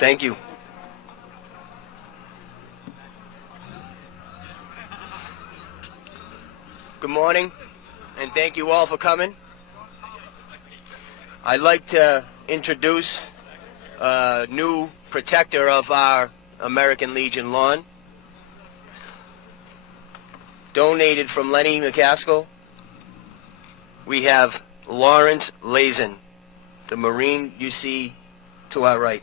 Thank you. Good morning, and thank you all for coming. I'd like to introduce a new protector of our American Legion lawn. Donated from Lenny McCaskill, we have Lawrence Lazen, the Marine you see to our right.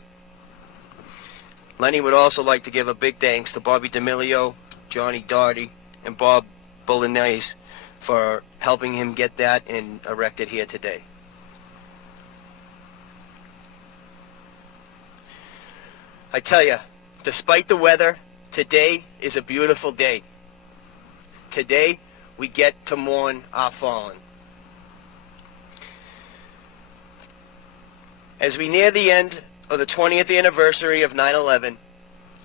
Lenny would also like to give a big thanks to Bobby D'Amelio, Johnny Doherty, and Bob Bolognese for helping him get that and erect it here today. I tell you, despite the weather, today is a beautiful day. Today, we get to mourn our fallen. As we near the end of the 20th anniversary of 9/11,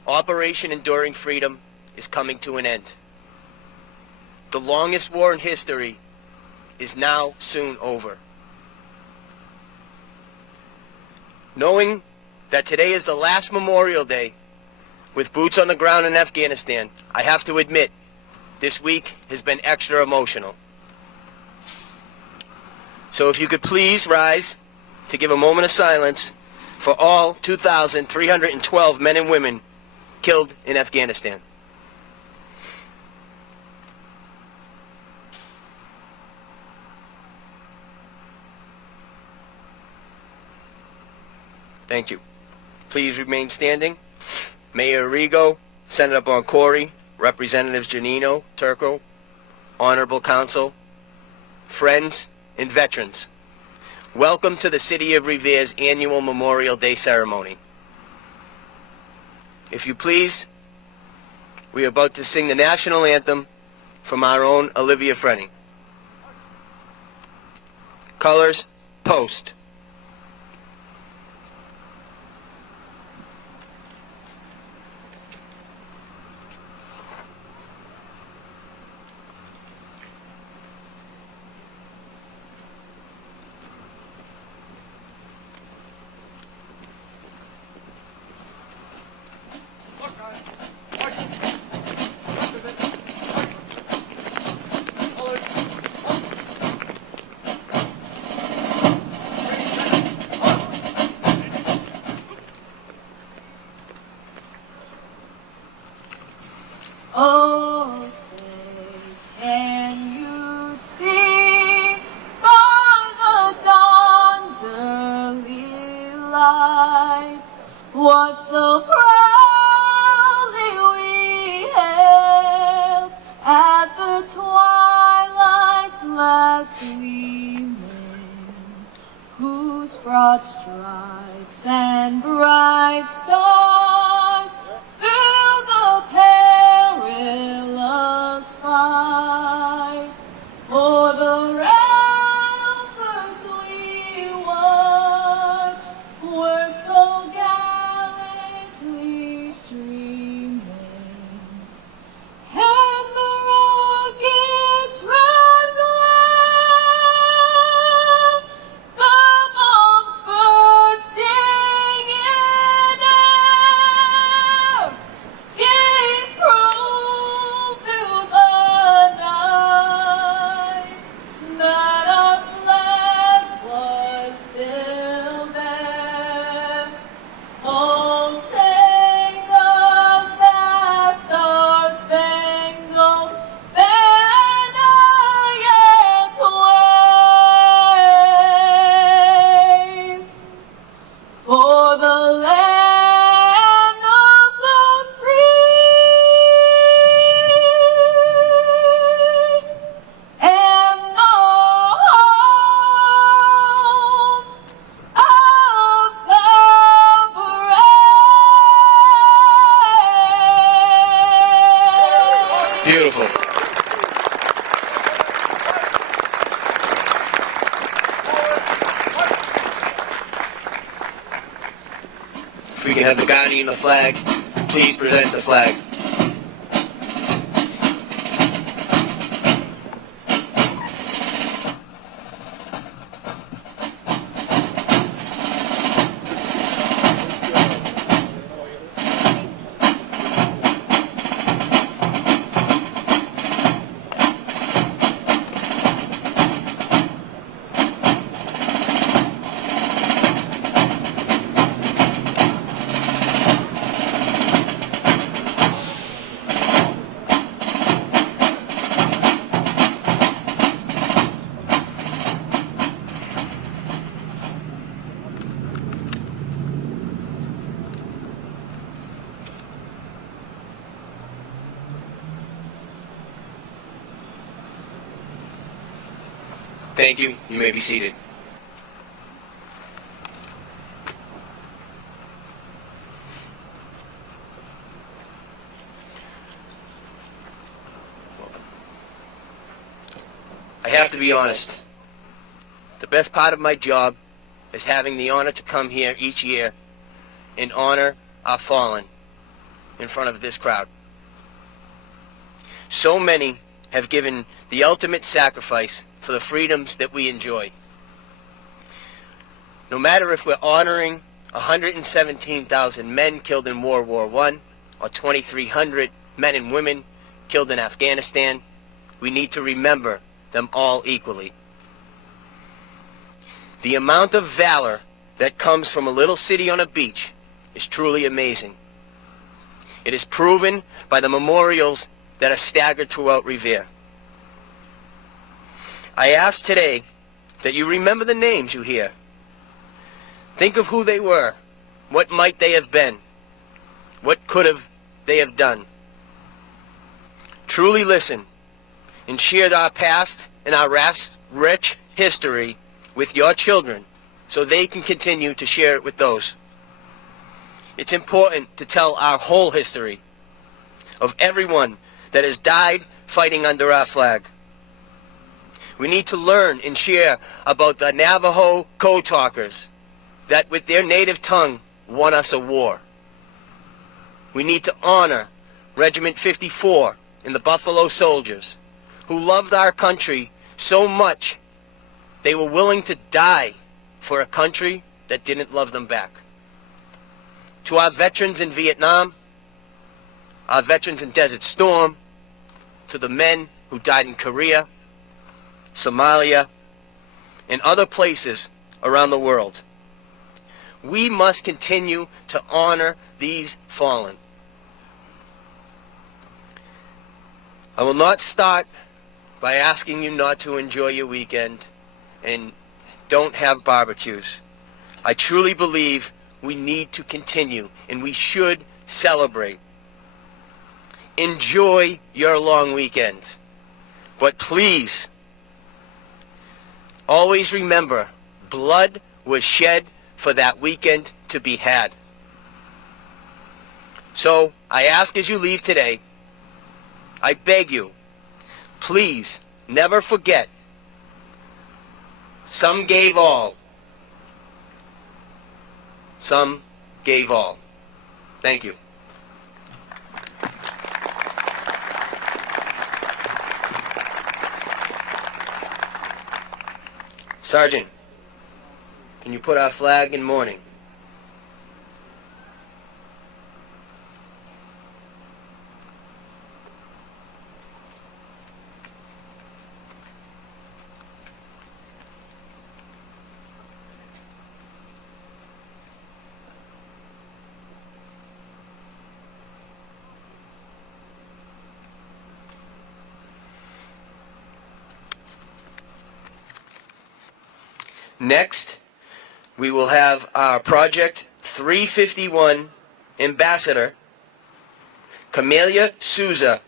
Operation Enduring Freedom is coming to an end. The longest war in history is now soon over. Knowing that today is the last Memorial Day with boots on the ground in Afghanistan, I have to admit, this week has been extra emotional. So if you could please rise to give a moment of silence for all 2,312 men and women killed in Afghanistan. Thank you. Please remain standing. Mayor Arrigo, Senator Boncory, Representatives Giannino, Turco, Honorable Council, friends, and veterans, welcome to the City of Revere's annual Memorial Day ceremony. If you please, we are about to sing the national anthem from our own Olivia Frenning. Colors, post. Oh, say, can you see by the dawn's early light what so proudly we hailed at the twilight's last gleaming, whose broad stripes and bright stars fill the perilous fight. For the ramparts we watched were so gallantly streaming, and the rockets ran glare, the bombs bursting in air gave proof through the night that our flag was still there. Oh, say does that star-spangled banner yet wave for the land of the free and the home of the brave. Beautiful. If we can have the guardian of the flag, please present the flag. Thank you. You may be seated. I have to be honest. The best part of my job is having the honor to come here each year and honor our fallen in front of this crowd. So many have given the ultimate sacrifice for the freedoms that we enjoy. No matter if we're honoring 117,000 men killed in World War I or 2,300 men and women killed in Afghanistan, we need to remember them all equally. The amount of valor that comes from a little city on a beach is truly amazing. It is proven by the memorials that are staggered throughout Revere. I ask today that you remember the names you hear. Think of who they were. What might they have been? What could have they have done? Truly listen and share our past and our rich history with your children so they can continue to share it with those. It's important to tell our whole history of everyone that has died fighting under our flag. We need to learn and share about the Navajo code talkers that with their native tongue won us a war. We need to honor Regiment 54 and the Buffalo Soldiers who loved our country so much they were willing to die for a country that didn't love them back. To our veterans in Vietnam, our veterans in Desert Storm, to the men who died in Korea, Somalia, and other places around the world. We must continue to honor these fallen. I will not start by asking you not to enjoy your weekend and don't have barbecues. I truly believe we need to continue and we should celebrate. Enjoy your long weekend. But please, always remember, blood was shed for that weekend to be had. So, I ask as you leave today, I beg you, please never forget, some gave all. Some gave all. Thank you. Sergeant, can you put our flag in mourning? Next, we will have our Project 351 Ambassador, Camelia Souza.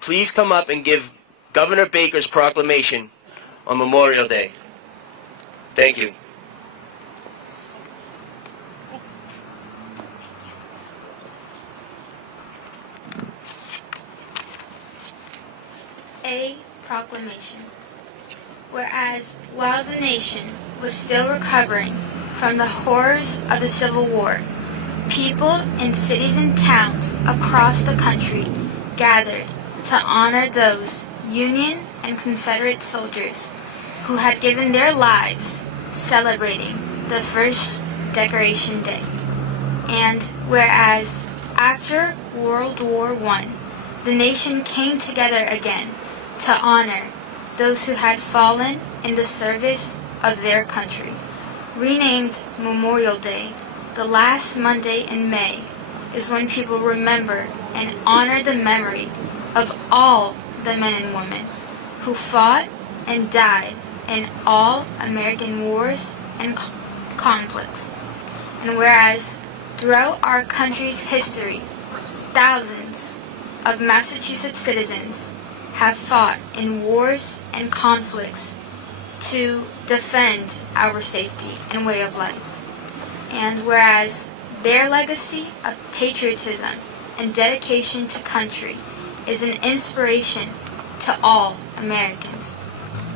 Please come up and give Governor Baker's proclamation on Memorial Day. Thank you. A proclamation. Whereas while the nation was still recovering from the horrors of the Civil War, people in cities and towns across the country gathered to honor those Union and Confederate soldiers who had given their lives celebrating the first Decoration Day. And whereas after World War I, the nation came together again to honor those who had fallen in the service of their country. Renamed Memorial Day, the last Monday in May is when people remember and honor the memory of all the men and women who fought and died in all American wars and conflicts. And whereas throughout our country's history, thousands of Massachusetts citizens have fought in wars and conflicts to defend our safety and way of life. And whereas their legacy of patriotism and dedication to country is an inspiration to all Americans.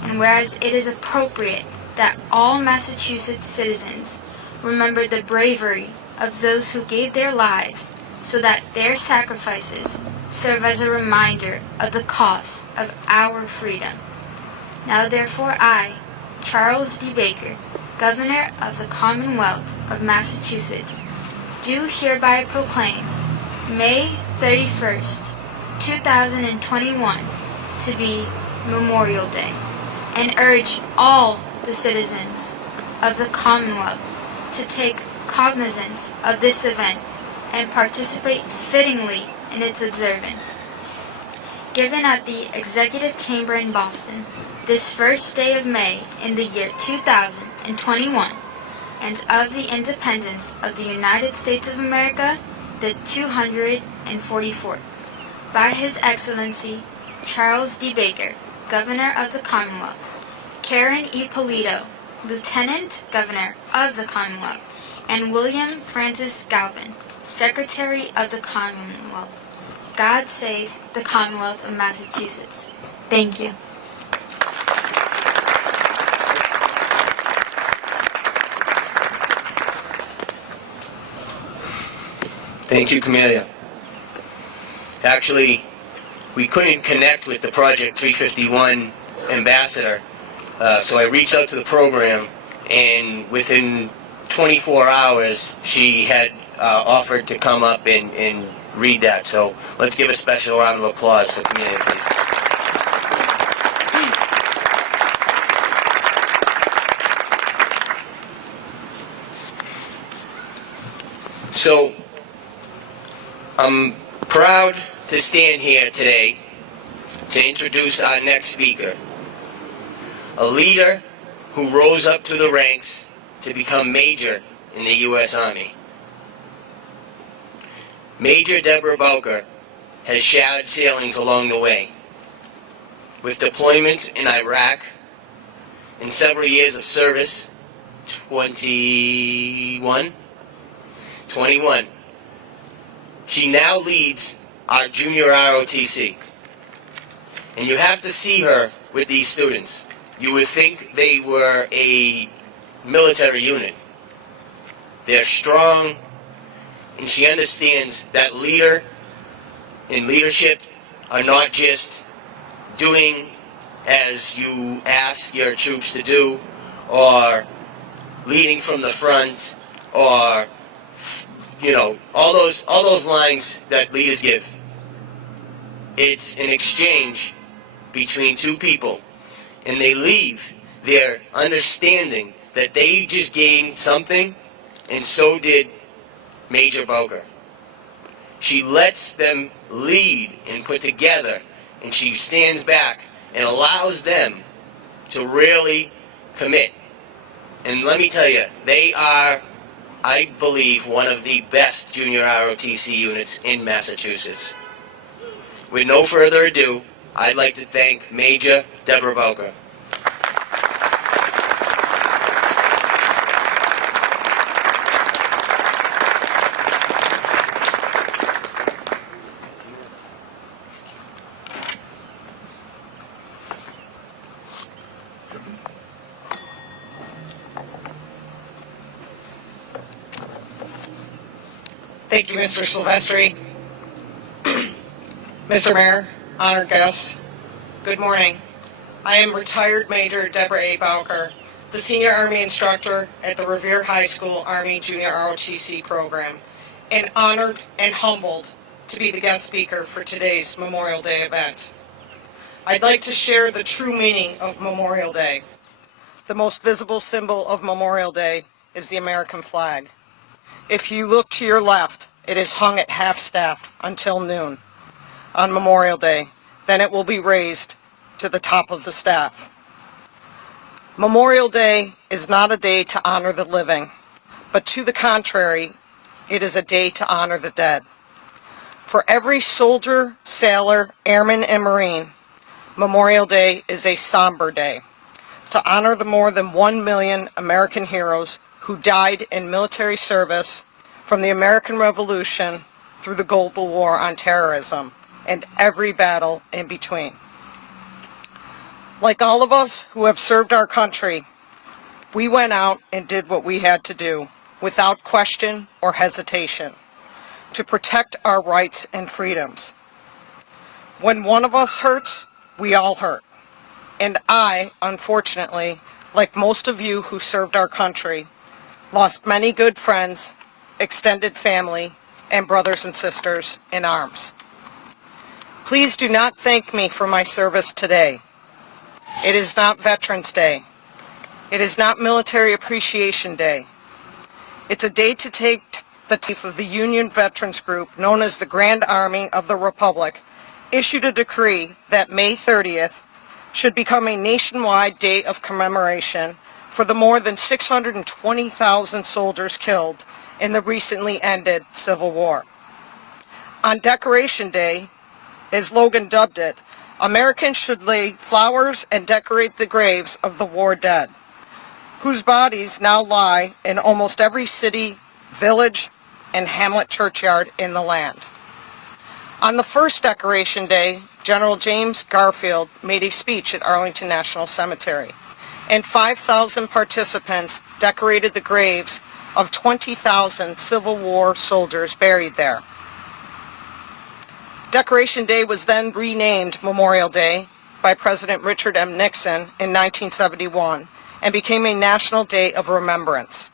And whereas it is appropriate that all Massachusetts citizens remember the bravery of those who gave their lives so that their sacrifices serve as a reminder of the cost of our freedom. Now therefore I, Charles D. Baker, Governor of the Commonwealth of Massachusetts, do hereby proclaim May 31st, 2021 to be Memorial Day, and urge all the citizens of the Commonwealth to take cognizance of this event and participate fittingly in its observance. Given at the Executive Chamber in Boston, this first day of May in the year 2021, and of the independence of the United States of America, the 244th, by His Excellency Charles D. Baker, Governor of the Commonwealth, Karen E. Polito, Lieutenant Governor of the Commonwealth, and William Francis Galvin, Secretary of the Commonwealth. God save the Commonwealth of Massachusetts. Thank you. Thank you, Camellia. Actually, we couldn't connect with the Project 351 ambassador, so I reached out to the program, and within 24 hours, she had offered to come up and read that. So let's give a special round of applause for Camellia, please. So, I'm proud to stand here today to introduce our next speaker, a leader who rose up to the ranks to become major in the U.S. Army. Major Deborah Bowker has shared sailings along the way, with deployments in Iraq and several years of service, 21. She now leads our junior ROTC. And you have to see her with these students. You would think they were a military unit. They're strong, and she understands that leader and leadership are not just doing as you ask your troops to do, or leading from the front, or all those lines that leaders give. It's an exchange between two people, and they leave there understanding that they just gained something, and so did Major Bowker. She lets them lead and put together, and she stands back and allows them to really commit. And let me tell you, they are, I believe, one of the best junior ROTC units in Massachusetts. With no further ado, I'd like to thank Major Deborah Bowker. Thank you, Mr. Silvestri. Mr. Mayor, honored guests, good morning. I am retired Major Deborah A. Bowker, the Senior Army Instructor at the Revere High School Army Junior ROTC program, and honored and humbled to be the guest speaker for today's Memorial Day event. I'd like to share the true meaning of Memorial Day. The most visible symbol of Memorial Day is the American flag. If you look to your left, it is hung at half-staff until noon on Memorial Day. Then it will be raised to the top of the staff. Memorial Day is not a day to honor the living, but to the contrary, it is a day to honor the dead. For every soldier, sailor, airman, and Marine, Memorial Day is a somber day. to honor the more than 1 million American heroes who died in military service from the American Revolution through the global war on terrorism and every battle in between. Like all of us who have served our country, we went out and did what we had to do without question or hesitation to protect our rights and freedoms. When one of us hurts, we all hurt. And I, unfortunately, like most of you who served our country, lost many good friends, extended family, and brothers and sisters in arms. Please do not thank me for my service today. It is not Veterans Day. It is not Military Appreciation Day. It's a day to take the chief of the Union Veterans Group, known as the Grand Army of the Republic, issued a decree that May 30th should become a nationwide day of commemoration for the more than 620,000 soldiers killed in the recently ended Civil War. On Decoration Day, as Logan dubbed it, Americans should lay flowers and decorate the graves of the war dead, whose bodies now lie in almost every city, village, and hamlet churchyard in the land. On the first Decoration Day, General James Garfield made a speech at Arlington National Cemetery, and 5,000 participants decorated the graves of 20,000 Civil War soldiers buried there. Decoration Day was then renamed Memorial Day by President Richard M. Nixon in 1971 and became a national day of remembrance.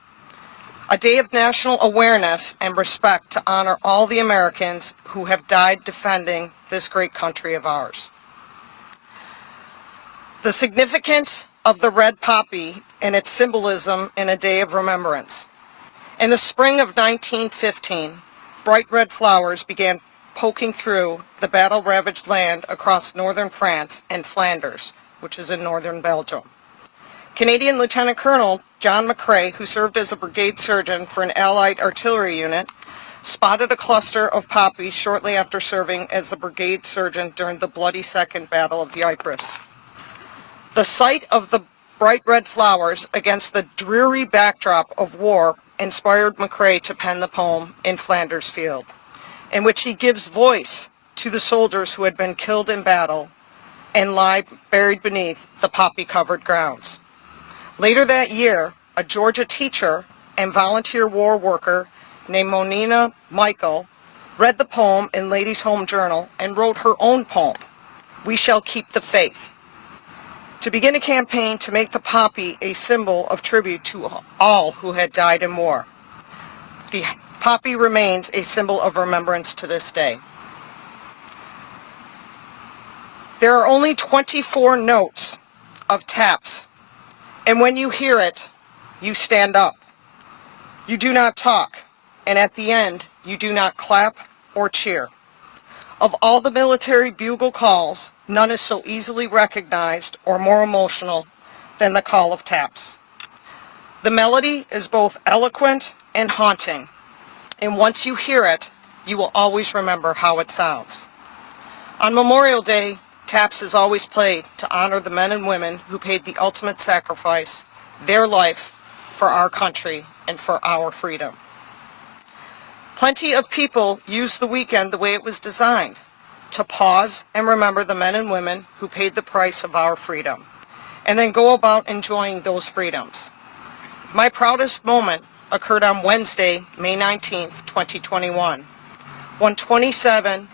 A day of national awareness and respect to honor all the Americans who have died defending this great country of ours. The significance of the red poppy and its symbolism in a day of remembrance. In the spring of 1915, bright red flowers began poking through the battle-ravaged land across northern France and Flanders, which is in northern Belgium. Canadian Lieutenant Colonel John McCrae, who served as a brigade surgeon for an Allied artillery unit, spotted a cluster of poppies shortly after serving as the brigade surgeon during the bloody Second Battle of Ypres. The sight of the bright red flowers against the dreary backdrop of war inspired McCrae to pen the poem In Flanders Field, in which he gives voice to the soldiers who had been killed in battle and lie buried beneath the poppy-covered grounds. Later that year, a Georgia teacher and volunteer war worker named Monina Michael read the poem in Ladies' Home Journal and wrote her own poem, We Shall Keep the Faith, to begin a campaign to make the poppy a symbol of tribute to all who had died in war. The poppy remains a symbol of remembrance to this day. There are only 24 notes of taps, and when you hear it, you stand up. You do not talk, and at the end, you do not clap or cheer. Of all the military bugle calls, none is so easily recognized or more emotional than the call of taps. The melody is both eloquent and haunting, and once you hear it, you will always remember how it sounds. On Memorial Day, taps is always played to honor the men and women who paid the ultimate sacrifice, their life, for our country and for our freedom. Plenty of people use the weekend the way it was designed, to pause and remember the men and women who paid the price of our freedom, and then go about enjoying those freedoms. My proudest moment occurred on Wednesday, May 19th, 2021, when 27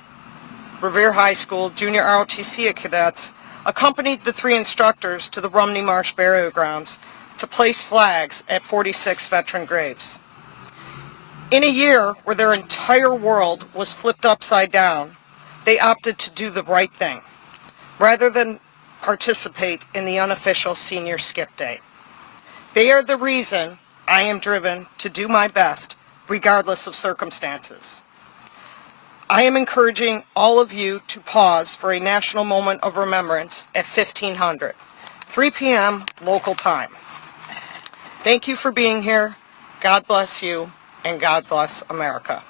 Revere High School junior ROTC cadets accompanied the 3 instructors to the Rumney Marsh burial grounds to place flags at 46 veteran graves. In a year where their entire world was flipped upside down, they opted to do the right thing, rather than participate in the unofficial senior skip day. They are the reason I am driven to do my best, regardless of circumstances. I am encouraging all of you to pause for a national moment of remembrance at 1500, 3 p.m. local time. Thank you for being here. God bless you, and God bless America.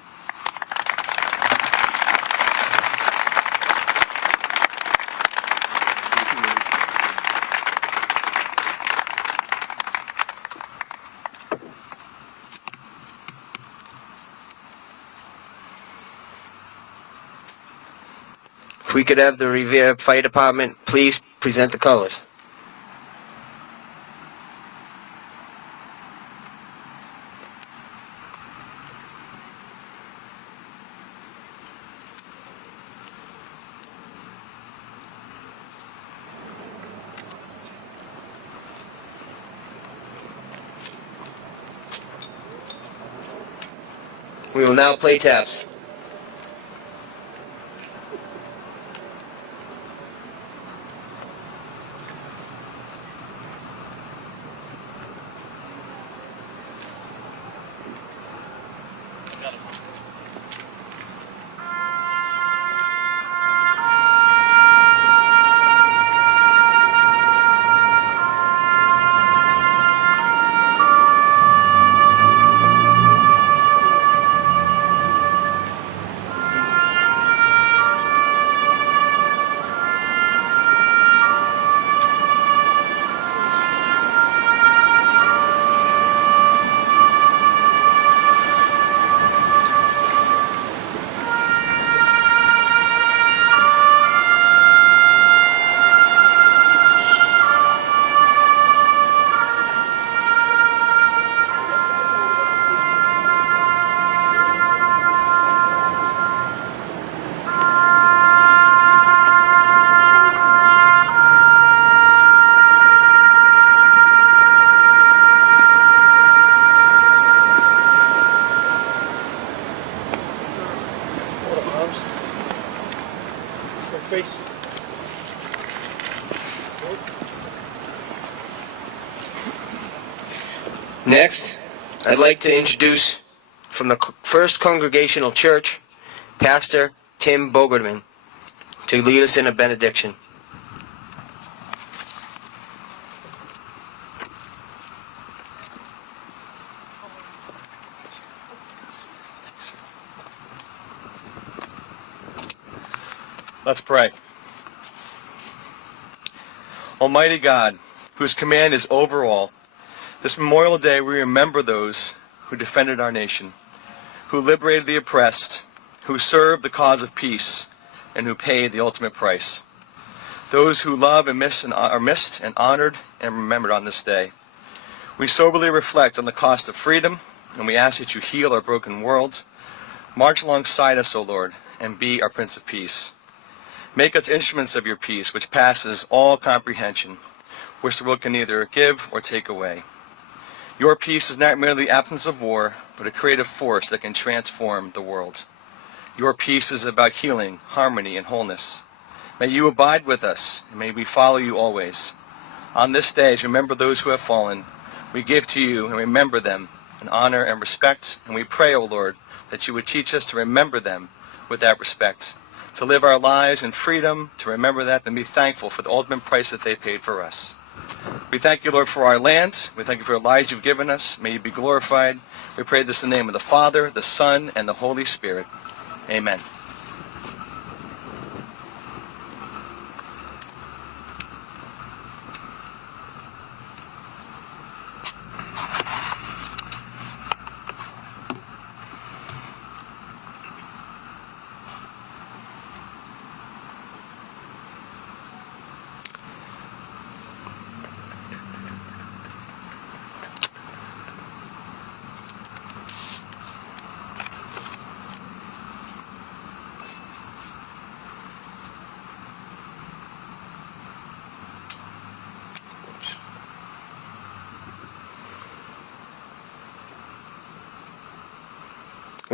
If we could have the Revere Fire Department, please present the colors. We will now play taps. Next, I'd like to introduce from the First Congregational Church, Pastor Tim Bogerman, to lead us in a benediction. Let's pray. Almighty God, whose command is over all, this Memorial Day we remember those who defended our nation, who liberated the oppressed, who served the cause of peace, and who paid the ultimate price. Those who love and are missed and honored and remembered on this day. We soberly reflect on the cost of freedom, and we ask that you heal our broken world. March alongside us, O Lord, and be our Prince of Peace. Make us instruments of your peace, which passes all comprehension, which the world can neither give or take away. Your peace is not merely the absence of war, but a creative force that can transform the world. Your peace is about healing, harmony, and wholeness. May you abide with us, and may we follow you always. On this day, as we remember those who have fallen, we give to you and remember them in honor and respect, and we pray, O Lord, that you would teach us to remember them with that respect, to live our lives in freedom, to remember that, and be thankful for the ultimate price that they paid for us. We thank you, Lord, for our land. We thank you for the lives you've given us. May you be glorified. We pray this in the name of the Father, the Son, and the Holy Spirit. Amen.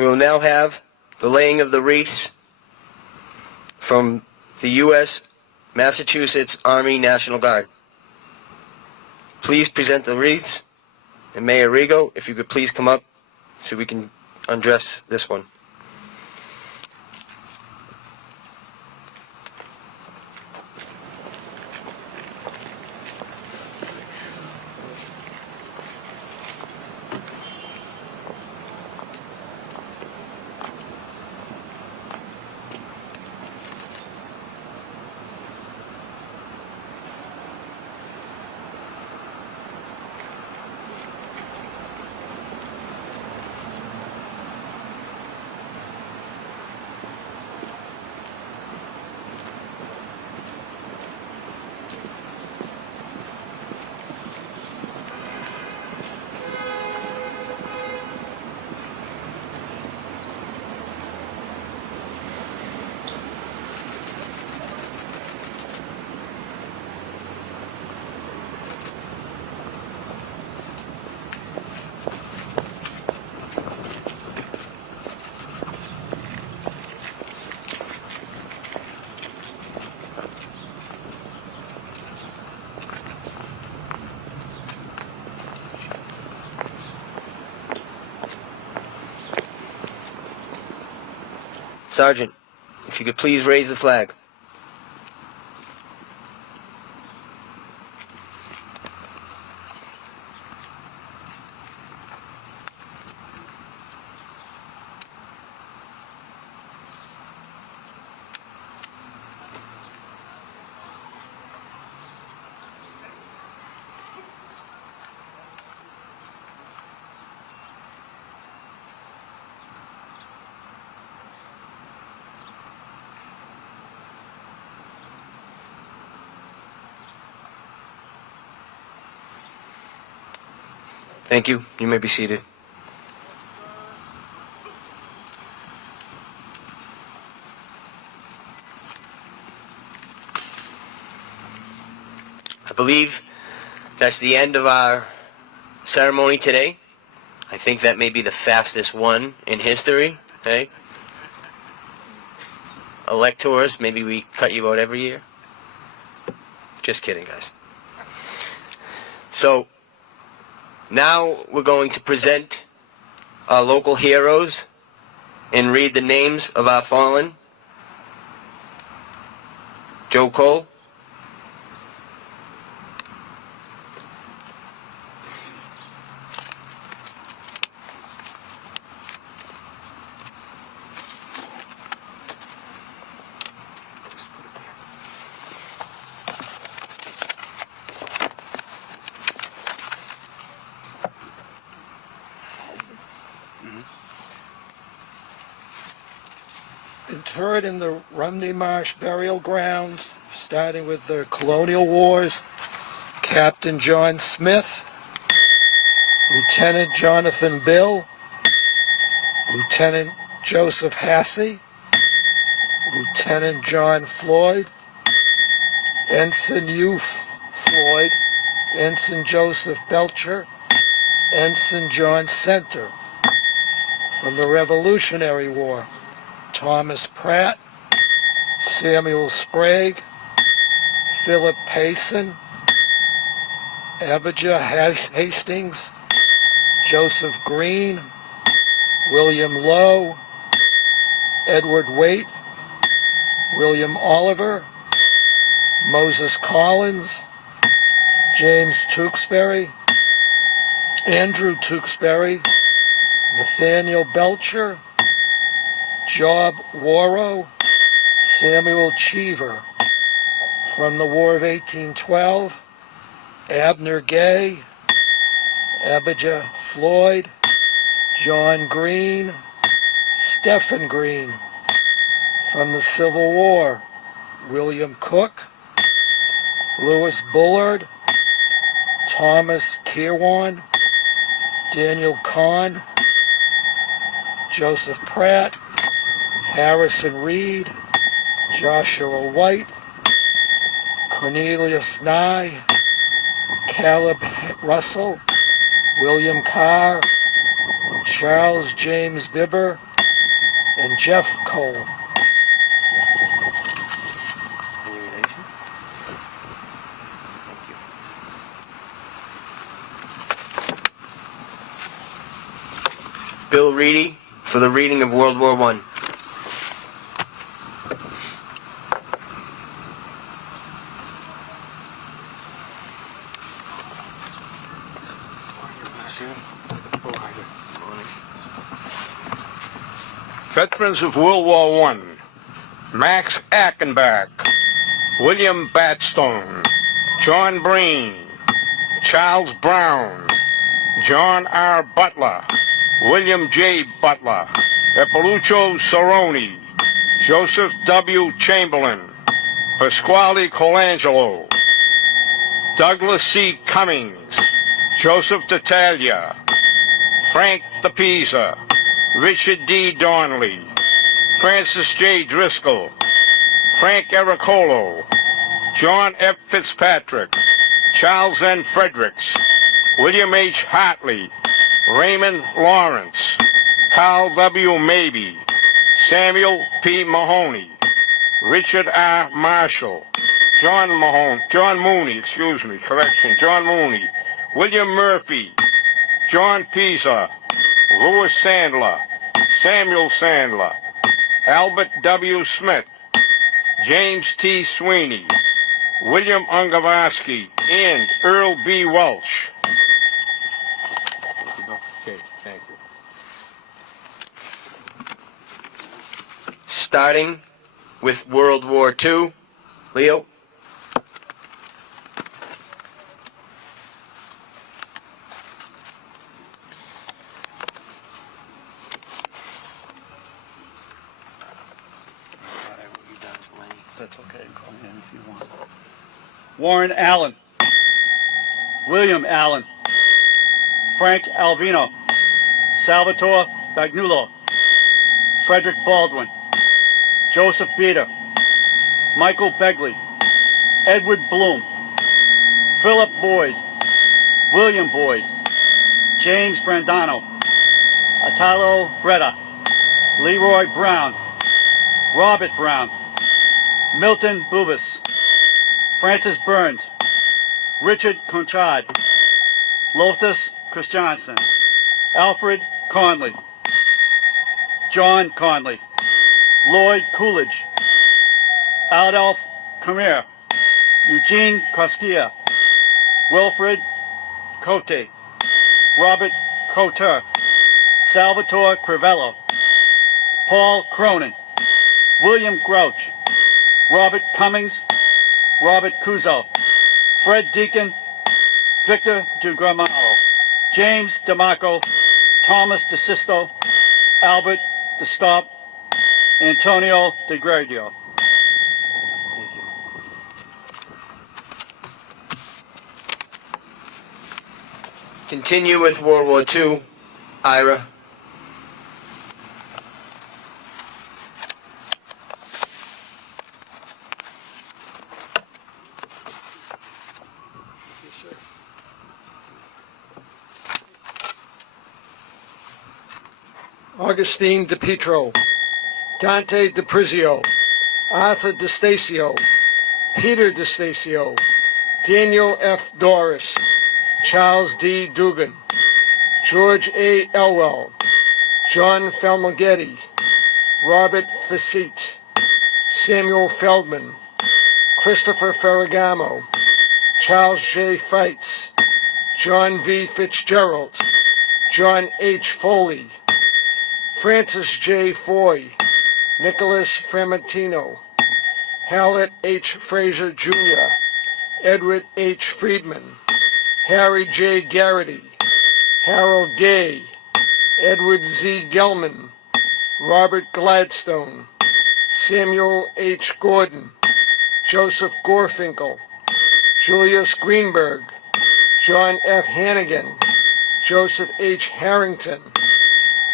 We will now have the laying of the wreaths from the U.S. Massachusetts Army National Guard. Please present the wreaths, and Mayor Rigo, if you could please come up so we can undress this one. Sergeant, if you could please raise the flag. Thank you. You may be seated. I believe that's the end of our ceremony today. I think that may be the fastest one in history. Hey? Electors, maybe we cut you out every year. Just kidding, guys. So, now we're going to present our local heroes and read the names of our fallen. Joe Cole. Interred in the Rumney Marsh burial grounds, starting with the Colonial Wars, Captain John Smith, Lieutenant Jonathan Bill, Lieutenant Joseph Hassey, Lieutenant John Floyd, Ensign Hugh Floyd, Ensign Joseph Belcher, Ensign John Center. From the Revolutionary War, Thomas Pratt, Samuel Sprague, Philip Payson, Abijah Hastings, Joseph Green, William Lowe, Edward Waite, William Oliver, Moses Collins, James Tewksbury, Andrew Tewksbury, Nathaniel Belcher, Job Warrow, Samuel Cheever. From the War of 1812, Abner Gay, Abijah Floyd, John Green, Stephen Green. From the Civil War, William Cook, Louis Bullard, Thomas Kirwan, Daniel Kahn, Joseph Pratt, Harrison Reed, Joshua White, Cornelius Nye, Caleb Russell, William Carr, Charles James Bibber, and Jeff Cole. Bill Reedy for the reading of World War I. Veterans of World War I, Max Achenbach, William Batstone, John Breen, Charles Brown, John R. Butler, William J. Butler, Epolucho Cerrone, Joseph W. Chamberlain, Pasquale Colangelo, Douglas C. Cummings, Joseph D'Italia, Frank DePisa, Richard D. Donnelly, Francis J. Driscoll, Frank Ericolo, John F. Fitzpatrick, Charles N. Fredericks, William H. Hartley, Raymond Lawrence, Carl W. Mabey, Samuel P. Mahoney, Richard R. Marshall, John Mooney, John Mooney, William Murphy, John Pisa, Louis Sandler, Samuel Sandler, Albert W. Smith, James T. Sweeney, William Ungavarsky, and Earl B. Welch. Okay, thank you. Starting with World War II, Leo. That's okay, call me in if you want. Warren Allen, William Allen, Frank Alvino, Salvatore Bagnulo, Frederick Baldwin, Joseph Beater, Michael Begley, Edward Bloom, Philip Boyd, William Boyd, James Brandano, Italo Bretta, Leroy Brown, Robert Brown, Milton Bubis, Francis Burns, Richard Conchard, Lotus Christiansen, Alfred Conley, John Conley, Lloyd Coolidge, Adolph Khmer, Eugene Koskia, Wilfred Cote, Robert Couture, Salvatore Crivello, Paul Cronin, William Grouch, Robert Cummings, Robert Cuso, Fred Deacon, Victor DeGramaro, James DeMarco, Thomas DeSisto, Albert DeStop, Antonio DeGradio. Thank you. Continue with World War II, Ira. Augustine DePietro, Dante DePrizio, Arthur DeStacio, Peter DeStacio, Daniel F. Doris, Charles D. Dugan, George A. Elwell, John Falmaghetti, Robert Facite, Samuel Feldman, Christopher Ferragamo, Charles J. Feitz, John V. Fitzgerald, John H. Foley, Francis J. Foy, Nicholas Framentino, Hallett H. Fraser Jr., Edward H. Friedman, Harry J. Garrity, Harold Gay, Edward Z. Gelman, Robert Gladstone, Samuel H. Gordon, Joseph Gorfinkel, Julius Greenberg, John F. Hannigan, Joseph H. Harrington,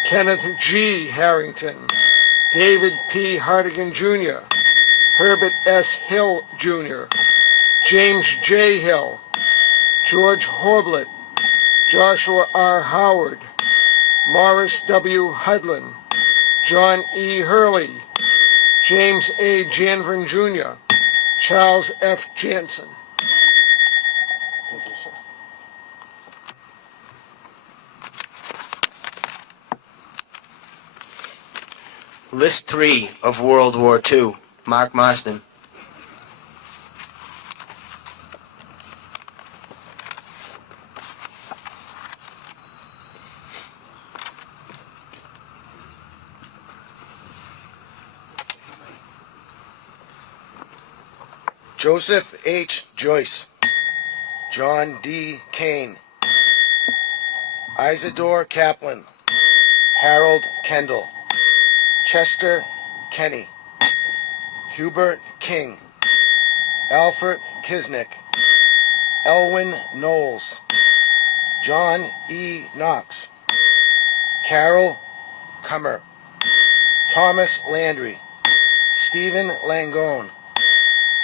Kenneth G. Harrington, David P. Hartigan Jr., Herbert S. Hill Jr., James J. Hill, George Horblett, Joshua R. Howard, Morris W. Hudlin, John E. Hurley, James A. Janvrin Jr., Charles F. Jansen. Thank you, sir. List 3 of World War II, Mark Marston. Joseph H. Joyce, John D. Kane, Isidore Kaplan, Harold Kendall, Chester Kenny, Hubert King, Alfred Kisnick, Elwyn Knowles, John E. Knox, Carol Cummer, Thomas Landry, Stephen Langone,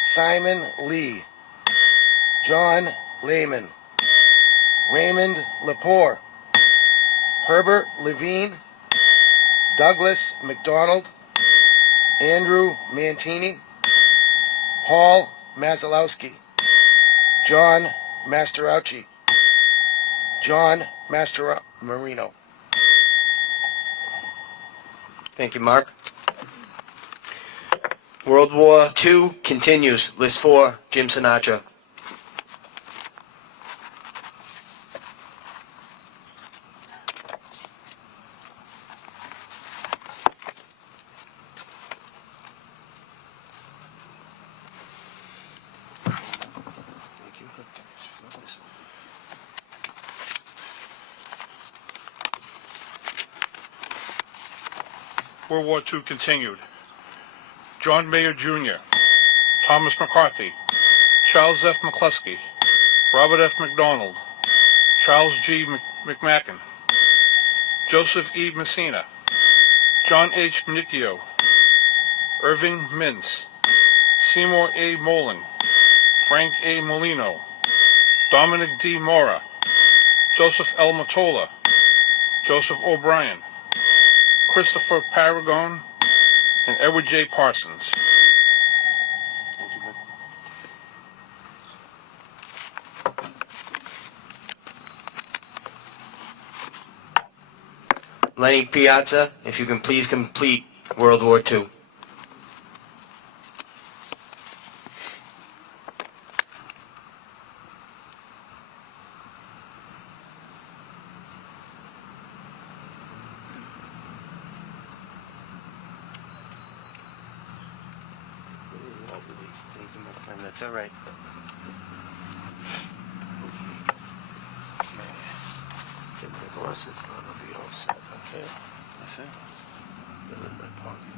Simon Lee, John Lehman, Raymond Lepore, Herbert Levine, Douglas McDonald, Andrew Mantini, Paul Masalowski, John Masteraucci, John Marino. Thank you, Mark. World War II continues. List 4, Jim Sinatra. World War II continued. John Mayer Jr., Thomas McCarthy, Charles F. McCluskey, Robert F. McDonald, Charles G. McMacken, Joseph E. Messina, John H. Manicchio, Irving Mintz, Seymour A. Molin, Frank A. Molino, Dominic D. Mora, Joseph L. Matola, Joseph O'Brien, Christopher Paragon, and Edward J. Parsons. Lenny Piazza, if you can please complete World War II. That's all right. Get my glasses on, I'll be all set, okay? That's it. They're in my pocket.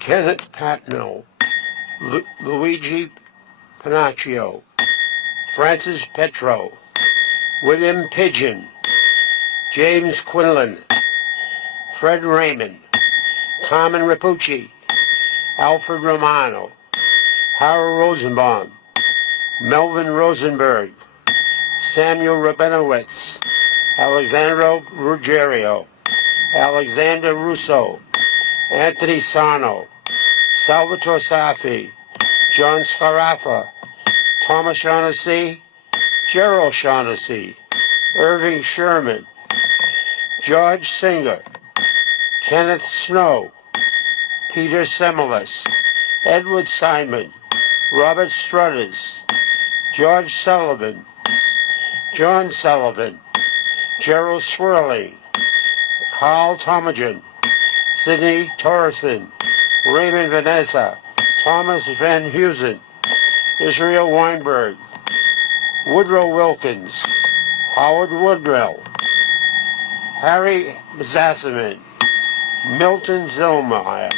Kenneth Patno, Luigi Panaccio, Francis Petro, William Pigeon, James Quinlan, Fred Raymond, Carmen Rapucci, Alfred Romano, Harold Rosenbaum, Melvin Rosenberg, Samuel Rabinowitz, Alexandro Ruggiero, Alexander Russo, Anthony Sarno, Salvatore Safi, John Scarafa, Thomas Shaughnessy, Gerald Shaughnessy, Irving Sherman, George Singer, Kenneth Snow, Peter Semmelus, Edward Simon, Robert Struthers, George Sullivan, John Sullivan, Gerald Swirling, Carl Tomajan, Sidney Torreson, Raymond Vanessa, Thomas Van Heusen, Israel Weinberg, Woodrow Wilkins, Howard Woodrell, Harry Zasserman, Milton Zillmeyer.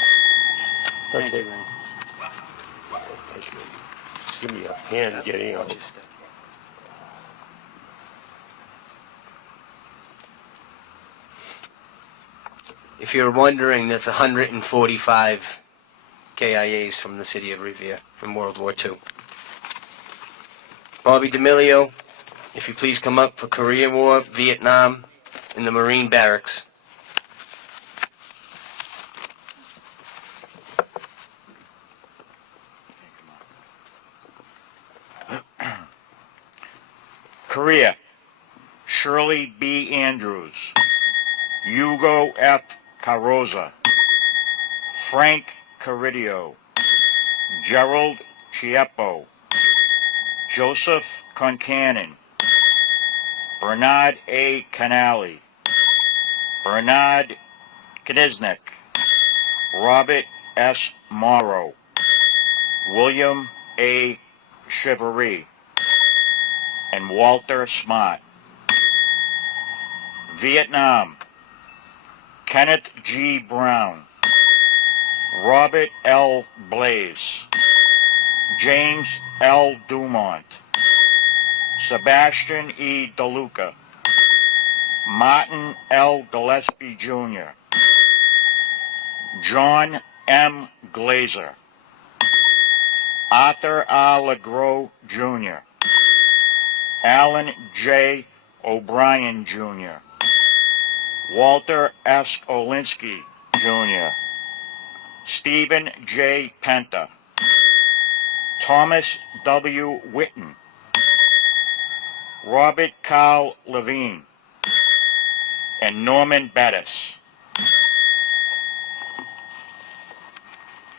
That's it. Thank you. Just give me a hand getting out. If you're wondering, that's 145 KIAs from the city of Revere in World War II. Bobby D'Amelio, if you please come up for Korean War, Vietnam, in the Marine Barracks. Korea, Shirley B. Andrews, Hugo F. Carroza, Frank Caridio, Gerald Chieppo, Joseph Concanon, Bernard A. Canali, Bernard Kniznik, Robert S. Morrow, William A. Chivary, and Walter Smart. Vietnam, Kenneth G. Brown, Robert L. Blaze, James L. Dumont, Sebastian E. DeLuca, Martin L. Gillespie Jr., John M. Glazer, Arthur R. LeGros Jr., Alan J. O'Brien Jr., Walter S. Olinsky Jr., Stephen J. Penta, Thomas W. Whitten, Robert Carl Levine, and Norman Bettis.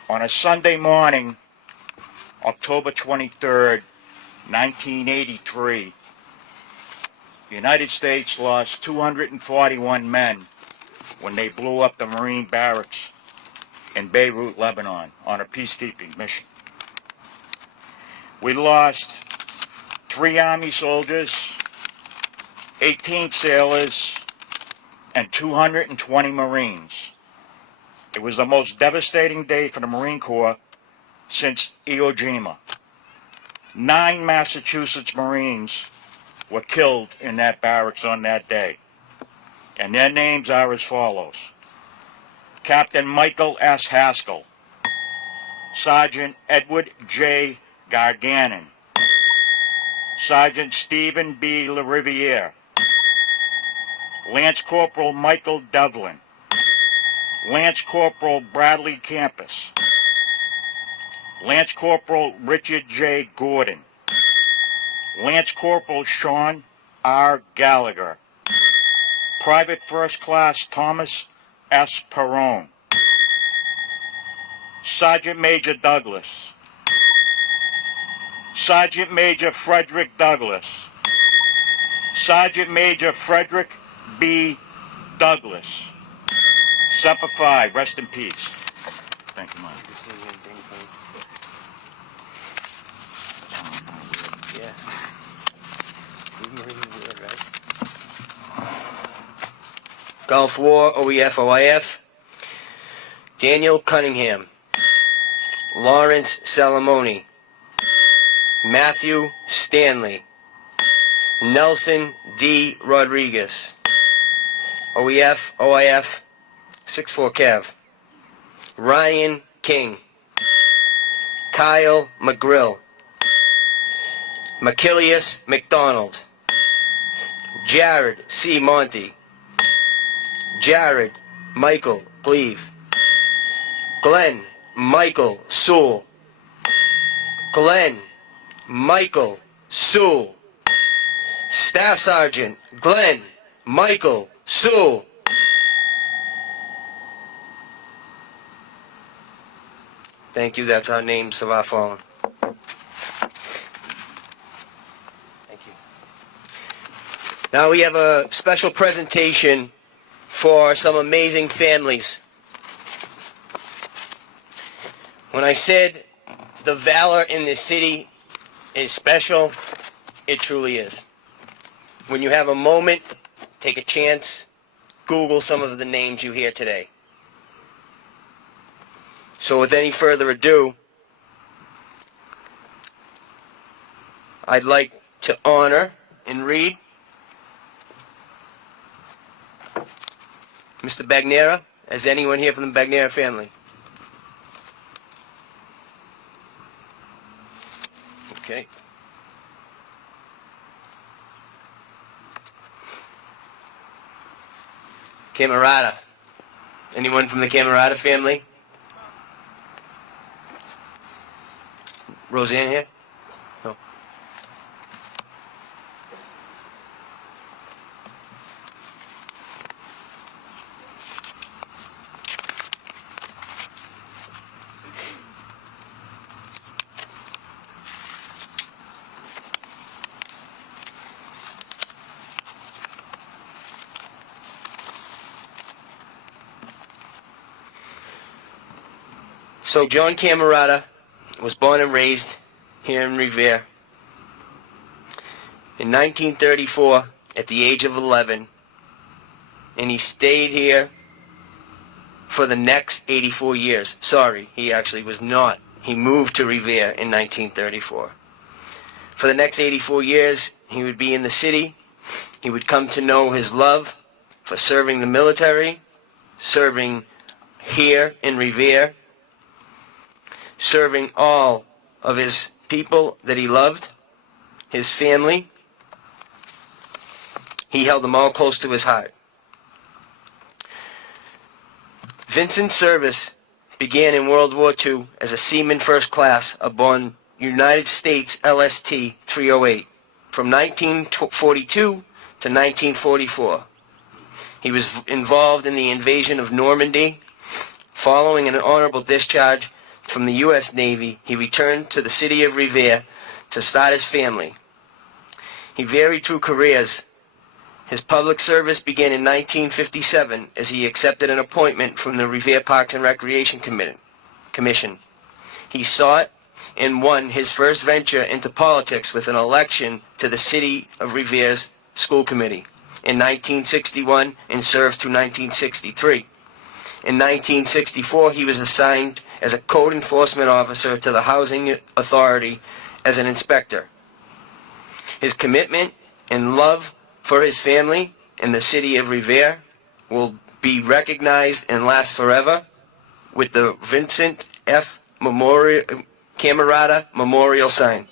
On a Sunday morning, October 23rd, 1983, the United States lost 241 men when they blew up the Marine barracks in Beirut, Lebanon, on a peacekeeping mission. We lost 3 Army soldiers, 18 sailors, and 220 Marines. It was the most devastating day for the Marine Corps since Iwo Jima. 9 Massachusetts Marines were killed in that barracks on that day. And their names are as follows: Captain Michael S. Haskell, Sergeant Edward J. Garganin, Sergeant Stephen B. Revere, Lance Corporal Michael Devlin, Lance Corporal Bradley Campus, Lance Corporal Richard J. Gordon, Lance Corporal Sean R. Gallagher, Private First Class Thomas S. Perrone, Sergeant Major Douglas, Sergeant Major Frederick Douglas, Sergeant Major Frederick B. Douglas. Semper Fi, rest in peace. Thank you, Mike. Yeah. Gulf War, OEF, OIF. Daniel Cunningham. Lawrence Salamoni. Matthew Stanley. Nelson D. Rodriguez. OEF, OIF, 6-4 Cav. Ryan King. Kyle McGrill. Machilius McDonald. Jared C. Monty. Jared Michael Cleve. Glenn Michael Sewell. Glenn Michael Sewell. Staff Sergeant Glenn Michael Sewell. Thank you, that's our names of our fallen. Thank you. Now we have a special presentation for some amazing families. When I said the valor in this city is special, it truly is. When you have a moment, take a chance, Google some of the names you hear today. So with any further ado, I'd like to honor and read Mr. Bagnera. Is anyone here from the Bagnera family? Okay. Camarata. Anyone from the Camarata family? Roseanne here? No. So John Camarata was born and raised here in Revere. In 1934, at the age of 11, and he stayed here for the next 84 years. Sorry, he actually was not. He moved to Revere in 1934. For the next 84 years, he would be in the city. He would come to know his love for serving the military, serving here in Revere, serving all of his people that he loved, his family. He held them all close to his heart. Vincent's service began in World War II as a seaman first class aboard United States LST 308 from 1942 to 1944. He was involved in the invasion of Normandy. Following an honorable discharge from the U.S. Navy, he returned to the city of Revere to start his family. He varied through careers. His public service began in 1957 as he accepted an appointment from the Revere Parks and Recreation Commission. He sought and won his first venture into politics with an election to the City of Revere's school committee in 1961 and served through 1963. In 1964, he was assigned as a code enforcement officer to the Housing Authority as an inspector. His commitment and love for his family and the city of Revere will be recognized and last forever with the Vincent F. Camarata Memorial Sign.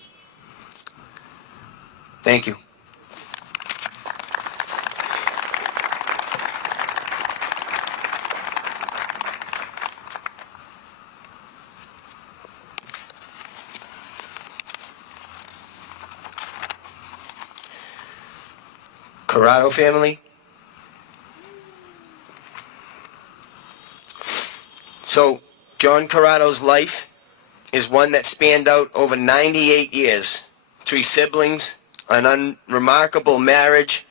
Thank you. Camarata family. So, John Camarata's life is one that spanned out over 98 years. 3 siblings, an unremarkable marriage,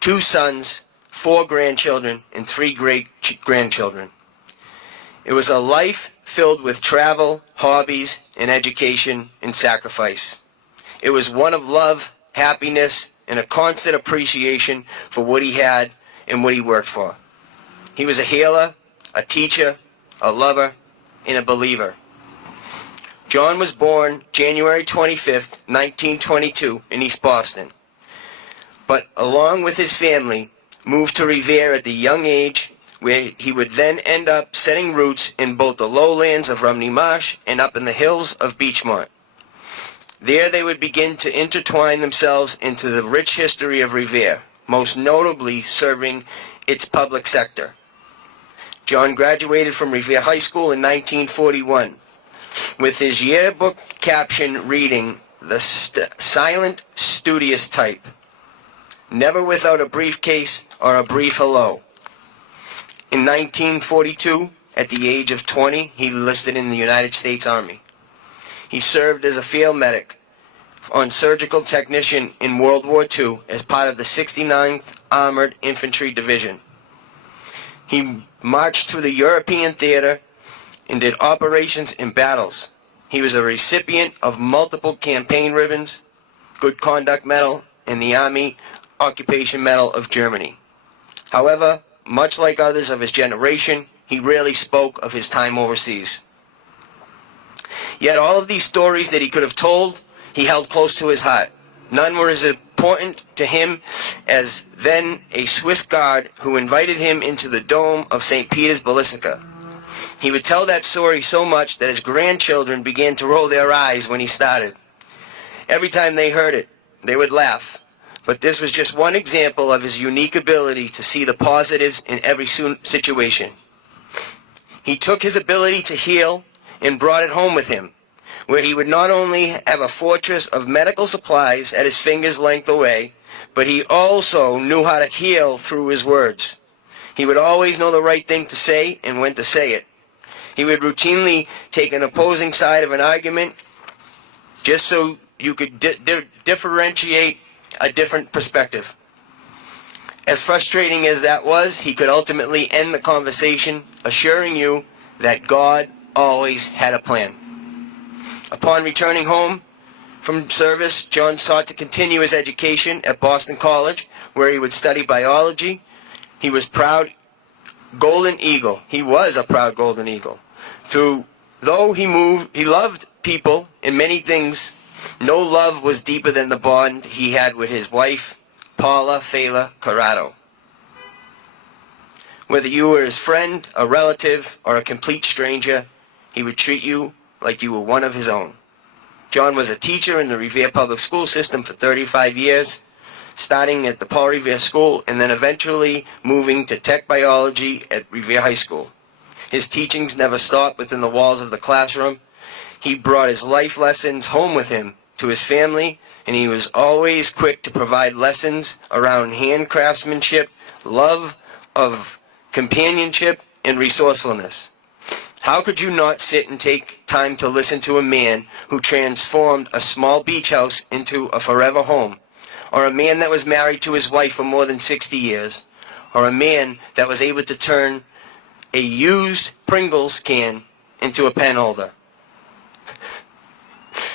2 sons, 4 grandchildren, and 3 great-grandchildren. It was a life filled with travel, hobbies, and education and sacrifice. It was one of love, happiness, and a constant appreciation for what he had and what he worked for. He was a healer, a teacher, a lover, and a believer. John was born January 25th, 1922 in East Boston, but along with his family moved to Revere at the young age where he would then end up setting roots in both the lowlands of Rumney Marsh and up in the hills of Beechmont. There they would begin to intertwine themselves into the rich history of Revere, most notably serving its public sector. John graduated from Revere High School in 1941, with his yearbook caption reading, "The silent, studious type, never without a briefcase or a brief hello." In 1942, at the age of 20, he enlisted in the United States Army. He served as a field medic on surgical technician in World War II as part of the 69th Armored Infantry Division. He marched through the European theater and did operations in battles. He was a recipient of multiple campaign ribbons, Good Conduct Medal, and the Army Occupation Medal of Germany. However, much like others of his generation, he rarely spoke of his time overseas. Yet all of these stories that he could have told, he held close to his heart. None were as important to him as then a Swiss guard who invited him into the dome of St. Peter's Basilica. He would tell that story so much that his grandchildren began to roll their eyes when he started. Every time they heard it, they would laugh. But this was just one example of his unique ability to see the positives in every situation. He took his ability to heal and brought it home with him, where he would not only have a fortress of medical supplies at his finger's length away, but he also knew how to heal through his words. He would always know the right thing to say and when to say it. He would routinely take an opposing side of an argument just so you could differentiate a different perspective. As frustrating as that was, he could ultimately end the conversation, assuring you that God always had a plan. Upon returning home from service, John sought to continue his education at Boston College, where he would study biology. He was proud Golden Eagle. He was a proud Golden Eagle. Though he loved people and many things, no love was deeper than the bond he had with his wife, Paula Fela Corrado. Whether you were his friend, a relative, or a complete stranger, he would treat you like you were one of his own. John was a teacher in the Revere public school system for 35 years, starting at the Paul Revere School and then eventually moving to tech biology at Revere High School. His teachings never stopped within the walls of the classroom. He brought his life lessons home with him to his family, and he was always quick to provide lessons around hand craftsmanship, love, of companionship and resourcefulness. How could you not sit and take time to listen to a man who transformed a small beach house into a forever home, or a man that was married to his wife for more than 60 years, or a man that was able to turn a used Pringles can into a pen holder?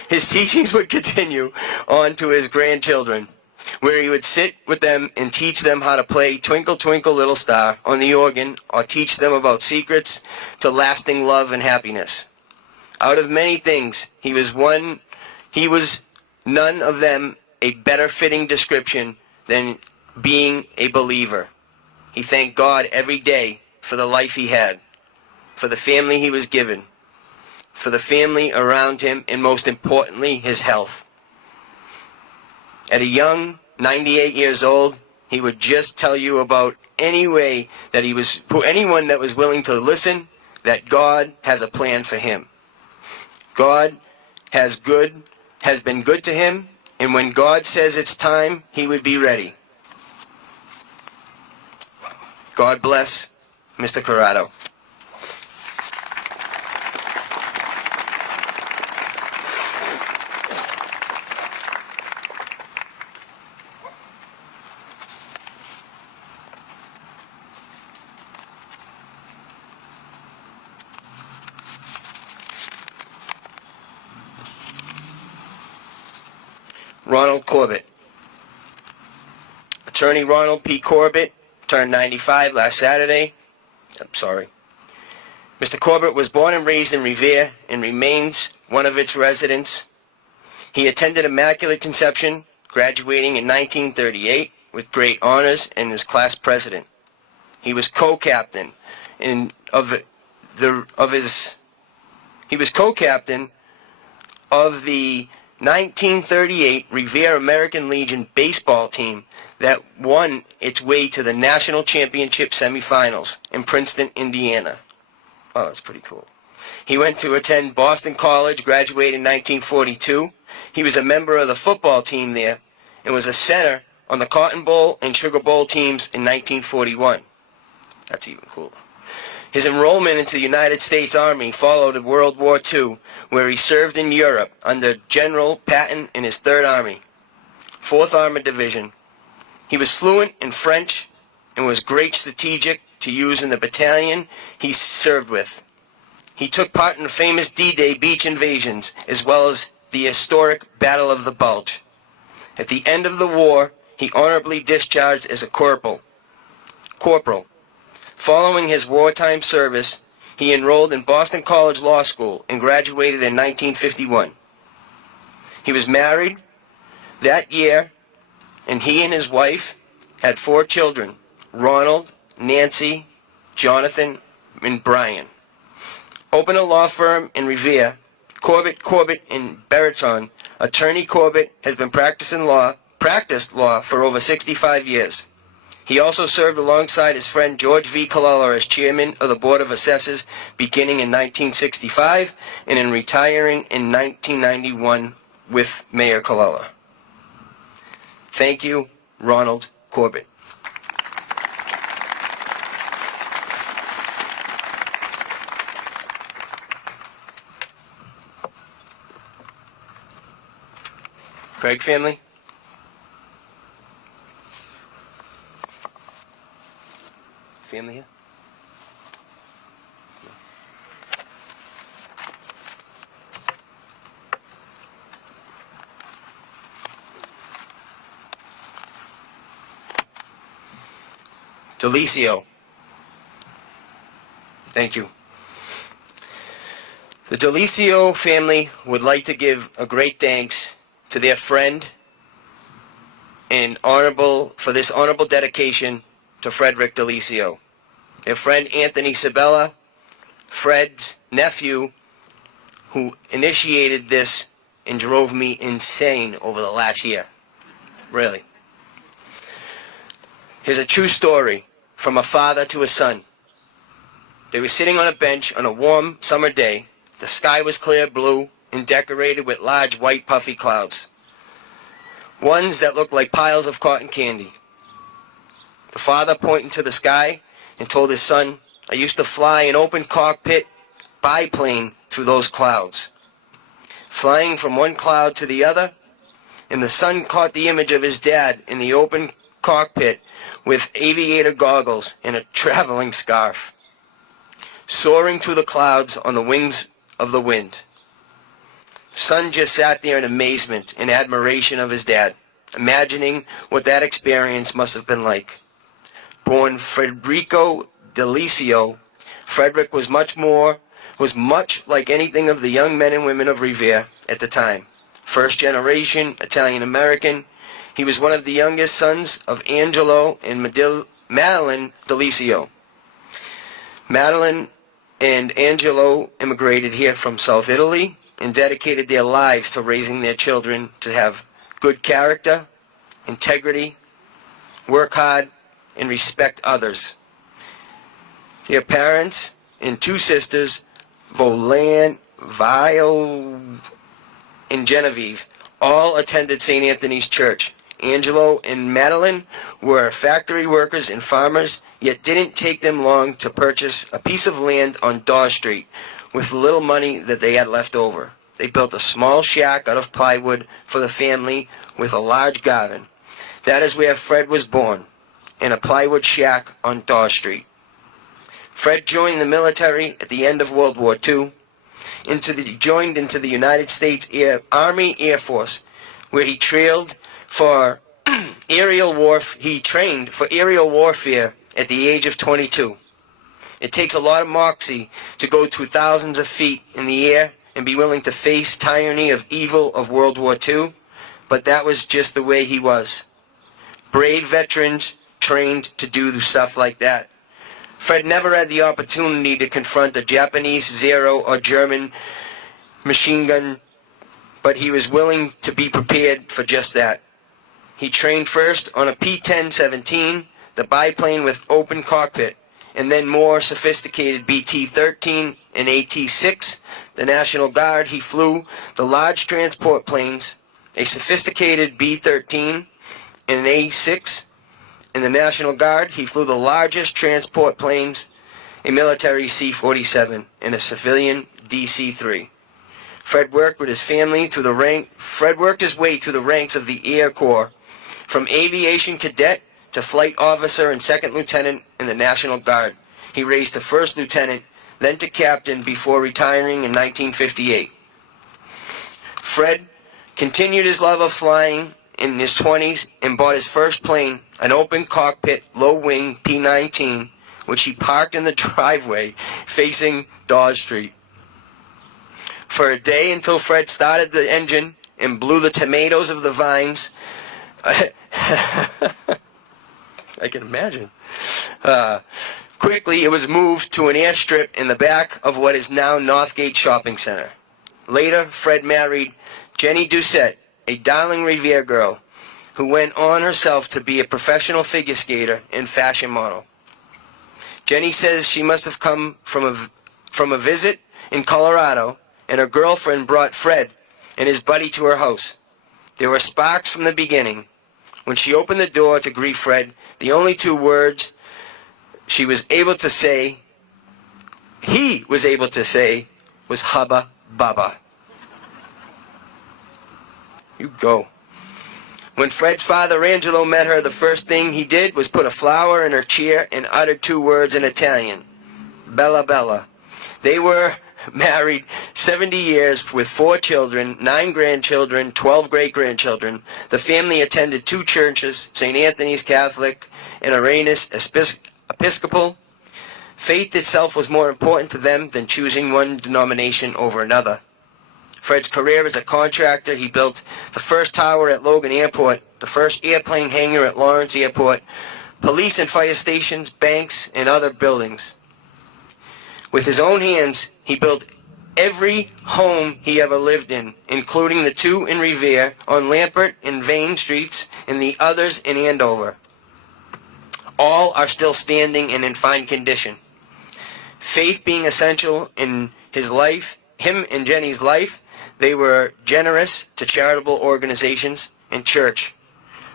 His teachings would continue on to his grandchildren, where he would sit with them and teach them how to play Twinkle Twinkle Little Star on the organ, or teach them about secrets to lasting love and happiness. Out of many things, he was none of them a better fitting description than being a believer. He thanked God every day for the life he had, for the family he was given, for the family around him, and most importantly, his health. At a young 98 years old, he would just tell you about anyone that was willing to listen, that God has a plan for him. God has been good to him, and when God says it's time, he would be ready. God bless Mr. Camarata. Ronald Corbett. Attorney Ronald P. Corbett turned 95 last Saturday. Mr. Corbett was born and raised in Revere and remains one of its residents. He attended Immaculate Conception, graduating in 1938 with great honors and as class president. He was co-captain of the 1938 Revere American Legion baseball team that won its way to the national championship semifinals in Princeton, Indiana. Oh, that's pretty cool. He went to attend Boston College, graduated in 1942. He was a member of the football team there and was a center on the Cotton Bowl and Sugar Bowl teams in 1941. That's even cooler. His enrollment into the United States Army followed in World War II, where he served in Europe under General Patton in his 3rd Army, 4th Armored Division. He was fluent in French and was great strategic to use in the battalion he served with. He took part in the famous D-Day beach invasions, as well as the historic Battle of the Bulge. At the end of the war, he honorably discharged as a corporal. Following his wartime service, he enrolled in Boston College Law School and graduated in 1951. He was married that year, and he and his wife had 4 children: Ronald, Nancy, Jonathan, and Brian. Opened a law firm in Revere, Corbett and Beraton. Attorney Corbett has been practiced law for over 65 years. He also served alongside his friend George V. Colella as chairman of the Board of Assessors beginning in 1965 and in retiring in 1991 with Mayor Colella. Thank you, Ronald Corbett. Craig family? Family here? Delicio. Thank you. The Delicio family would like to give a great thanks to their friend and for this honorable dedication to Frederick Delicio. Their friend Anthony Sabella, Fred's nephew, who initiated this and drove me insane over the last year. Really. Here's a true story from a father to a son. They were sitting on a bench on a warm summer day. The sky was clear blue and decorated with large white puffy clouds, ones that looked like piles of cotton candy. The father, pointing to the sky, and told his son, "I used to fly an open cockpit biplane through those clouds." Flying from one cloud to the other, and the son caught the image of his dad in the open cockpit with aviator goggles and a traveling scarf, soaring through the clouds on the wings of the wind. Son just sat there in amazement and admiration of his dad, imagining what that experience must have been like. Born Federico Delisio, Frederick was much like anything of the young men and women of Revere at the time. First generation Italian-American, he was one of the youngest sons of Angelo and Madeline Delisio. Madeline and Angelo immigrated here from South Italy and dedicated their lives to raising their children to have good character, integrity, work hard, and respect others. Their parents and two sisters, Vio, and Genevieve, all attended St. Anthony's Church. Angelo and Madeline were factory workers and farmers, yet didn't take them long to purchase a piece of land on Dawes Street with the little money that they had left over. They built a small shack out of plywood for the family with a large garden. That is where Fred was born, in a plywood shack on Dawes Street. Fred joined the military at the end of World War II, joined into the United States Army Air Force, where he trained for aerial warfare at the age of 22. It takes a lot of moxie to go to thousands of feet in the air and be willing to face tyranny of evil of World War II, but that was just the way he was. Brave veterans trained to do stuff like that. Fred never had the opportunity to confront a Japanese Zero or German machine gun, but he was willing to be prepared for just that. He trained first on a P-10-17, the biplane with open cockpit, and then more sophisticated BT-13 and AT-6. The National Guard, he flew the large transport planes, a sophisticated B-13 and an A-6. In the National Guard, he flew the largest transport planes, a military C-47 and a civilian DC-3. Fred worked his way through the ranks of the Air Corps, from aviation cadet to flight officer and second lieutenant in the National Guard. He raised to first lieutenant, then to captain before retiring in 1958. Fred continued his love of flying in his 20s and bought his first plane, an open cockpit, low-wing P-19, which he parked in the driveway facing Dawes Street. For a day until Fred started the engine and blew the tomatoes of the vines. I can imagine. Quickly, it was moved to an airstrip in the back of what is now Northgate Shopping Center. Later, Fred married Jenny Doucette, a darling Revere girl, who went on herself to be a professional figure skater and fashion model. Jenny says she must have come from a visit in Colorado, and her girlfriend brought Fred and his buddy to her house. There were sparks from the beginning. When she opened the door to greet Fred, the only two words he was able to say, was Hubba Bubba. You go. When Fred's father, Angelo, met her, the first thing he did was put a flower in her chair and uttered two words in Italian, Bella Bella. They were married 70 years with 4 children, 9 grandchildren, 12 great-grandchildren. The family attended 2 churches, St. Anthony's Catholic and Arenas Episcopal. Faith itself was more important to them than choosing one denomination over another. Fred's career as a contractor, he built the first tower at Logan Airport, the first airplane hangar at Lawrence Airport, police and fire stations, banks, and other buildings. With his own hands, he built every home he ever lived in, including the 2 in Revere, on Lampert and Vane Streets, and the others in Andover. All are still standing and in fine condition. Faith being essential in his life, him and Jenny's life, they were generous to charitable organizations and church,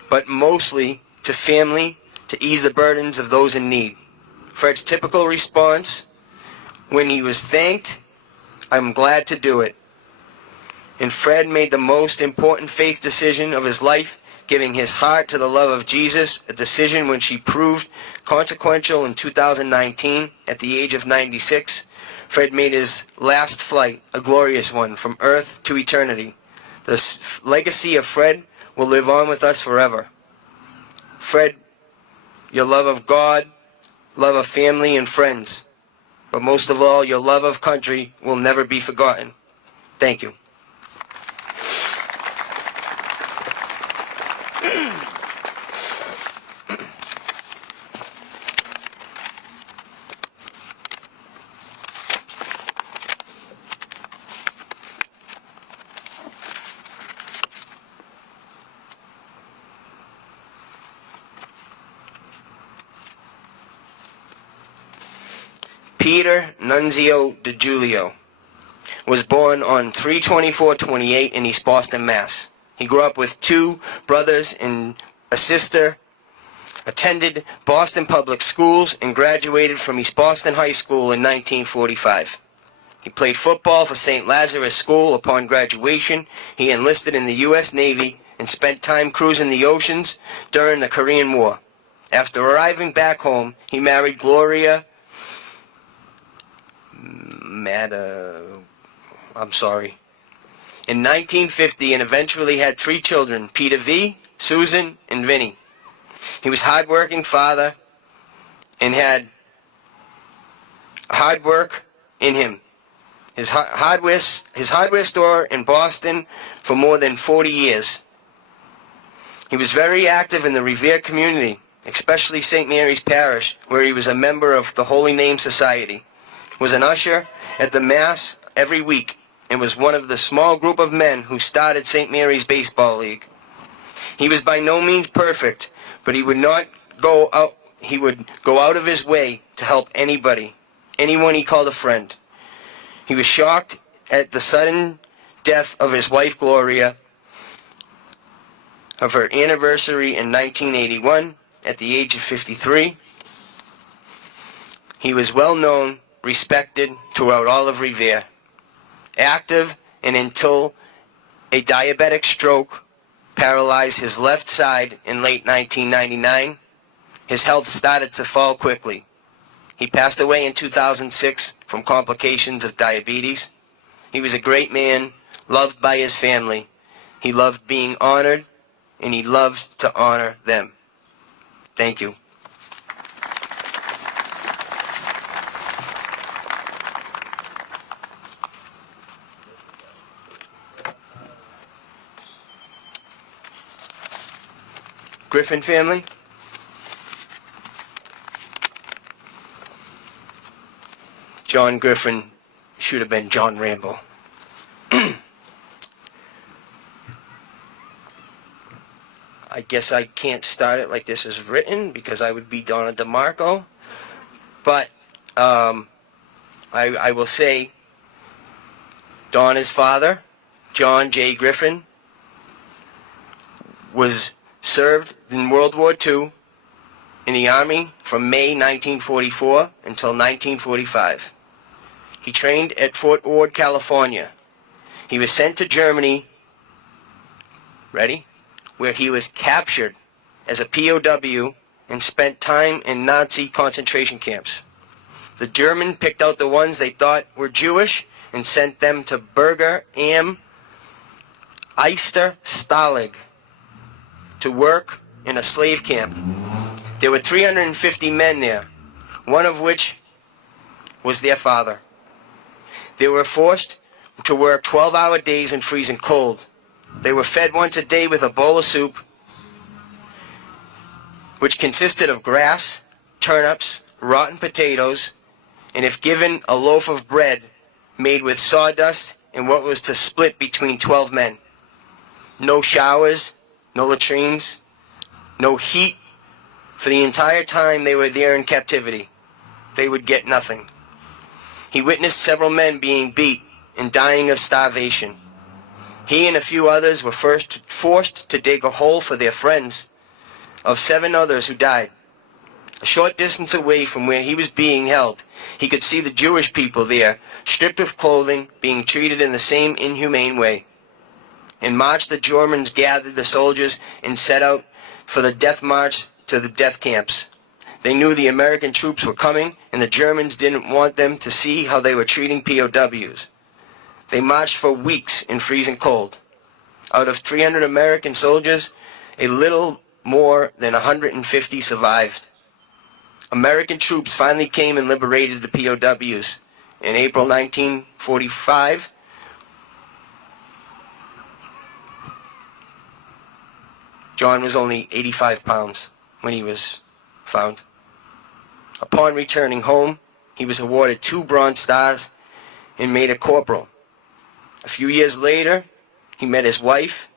but mostly to family to ease the burdens of those in need. Fred's typical response when he was thanked, "I'm glad to do it." And Fred made the most important faith decision of his life, giving his heart to the love of Jesus, a decision which he proved consequential in 2019 at the age of 96. Fred made his last flight a glorious one from earth to eternity. The legacy of Fred will live on with us forever. Fred, your love of God, love of family and friends, but most of all, your love of country will never be forgotten. Thank you. Peter Nunzio de Giulio was born on 3/24/28 in East Boston, Mass. He grew up with two brothers and a sister, attended Boston Public Schools, and graduated from East Boston High School in 1945. He played football for St. Lazarus School. Upon graduation, he enlisted in the U.S. Navy and spent time cruising the oceans during the Korean War. After arriving back home, he married Gloria in 1950 and eventually had three children, Peter V., Susan, and Vinny. He was a hard-working father and had hard work in him. His hardware store in Boston for more than 40 years. He was very active in the Revere community, especially St. Mary's Parish, where he was a member of the Holy Name Society, was an usher at the Mass every week, and was one of the small group of men who started St. Mary's Baseball League. He was by no means perfect, but he would go out of his way to help anyone he called a friend. He was shocked at the sudden death of his wife Gloria, of her anniversary in 1981 at the age of 53. He was well known, respected throughout all of Revere. Active and until a diabetic stroke paralyzed his left side in late 1999, his health started to fall quickly. He passed away in 2006 from complications of diabetes. He was a great man, loved by his family. He loved being honored, and he loved to honor them. Thank you. Griffin family. John Griffin should have been John Rambo. I guess I can't start it like this is written because I would be Donna DeMarco. But I will say Donna's father, John J. Griffin, was served in World War II in the Army from May 1944 until 1945. He trained at Fort Ord, California. He was sent to Germany, where he was captured as a POW and spent time in Nazi concentration camps. The Germans picked out the ones they thought were Jewish and sent them to Berger am Eisterstalag to work in a slave camp. There were 350 men there, one of which was their father. They were forced to work 12-hour days in freezing cold. They were fed once a day with a bowl of soup, which consisted of grass, turnips, rotten potatoes, and if given, a loaf of bread made with sawdust and what was to split between 12 men. No showers, no latrines, no heat. For the entire time they were there in captivity, they would get nothing. He witnessed several men being beat and dying of starvation. He and a few others were first forced to dig a hole for their friends. Of 7 others who died, A short distance away from where he was being held, he could see the Jewish people there, stripped of clothing, being treated in the same inhumane way. In March, the Germans gathered the soldiers and set out for the death march to the death camps. They knew the American troops were coming, and the Germans didn't want them to see how they were treating POWs. They marched for weeks in freezing cold. Out of 300 American soldiers, a little more than 150 survived. American troops finally came and liberated the POWs. In April 1945, John was only 85 pounds when he was found. Upon returning home, he was awarded 2 Bronze Stars and made a corporal. A few years later, he met his wife,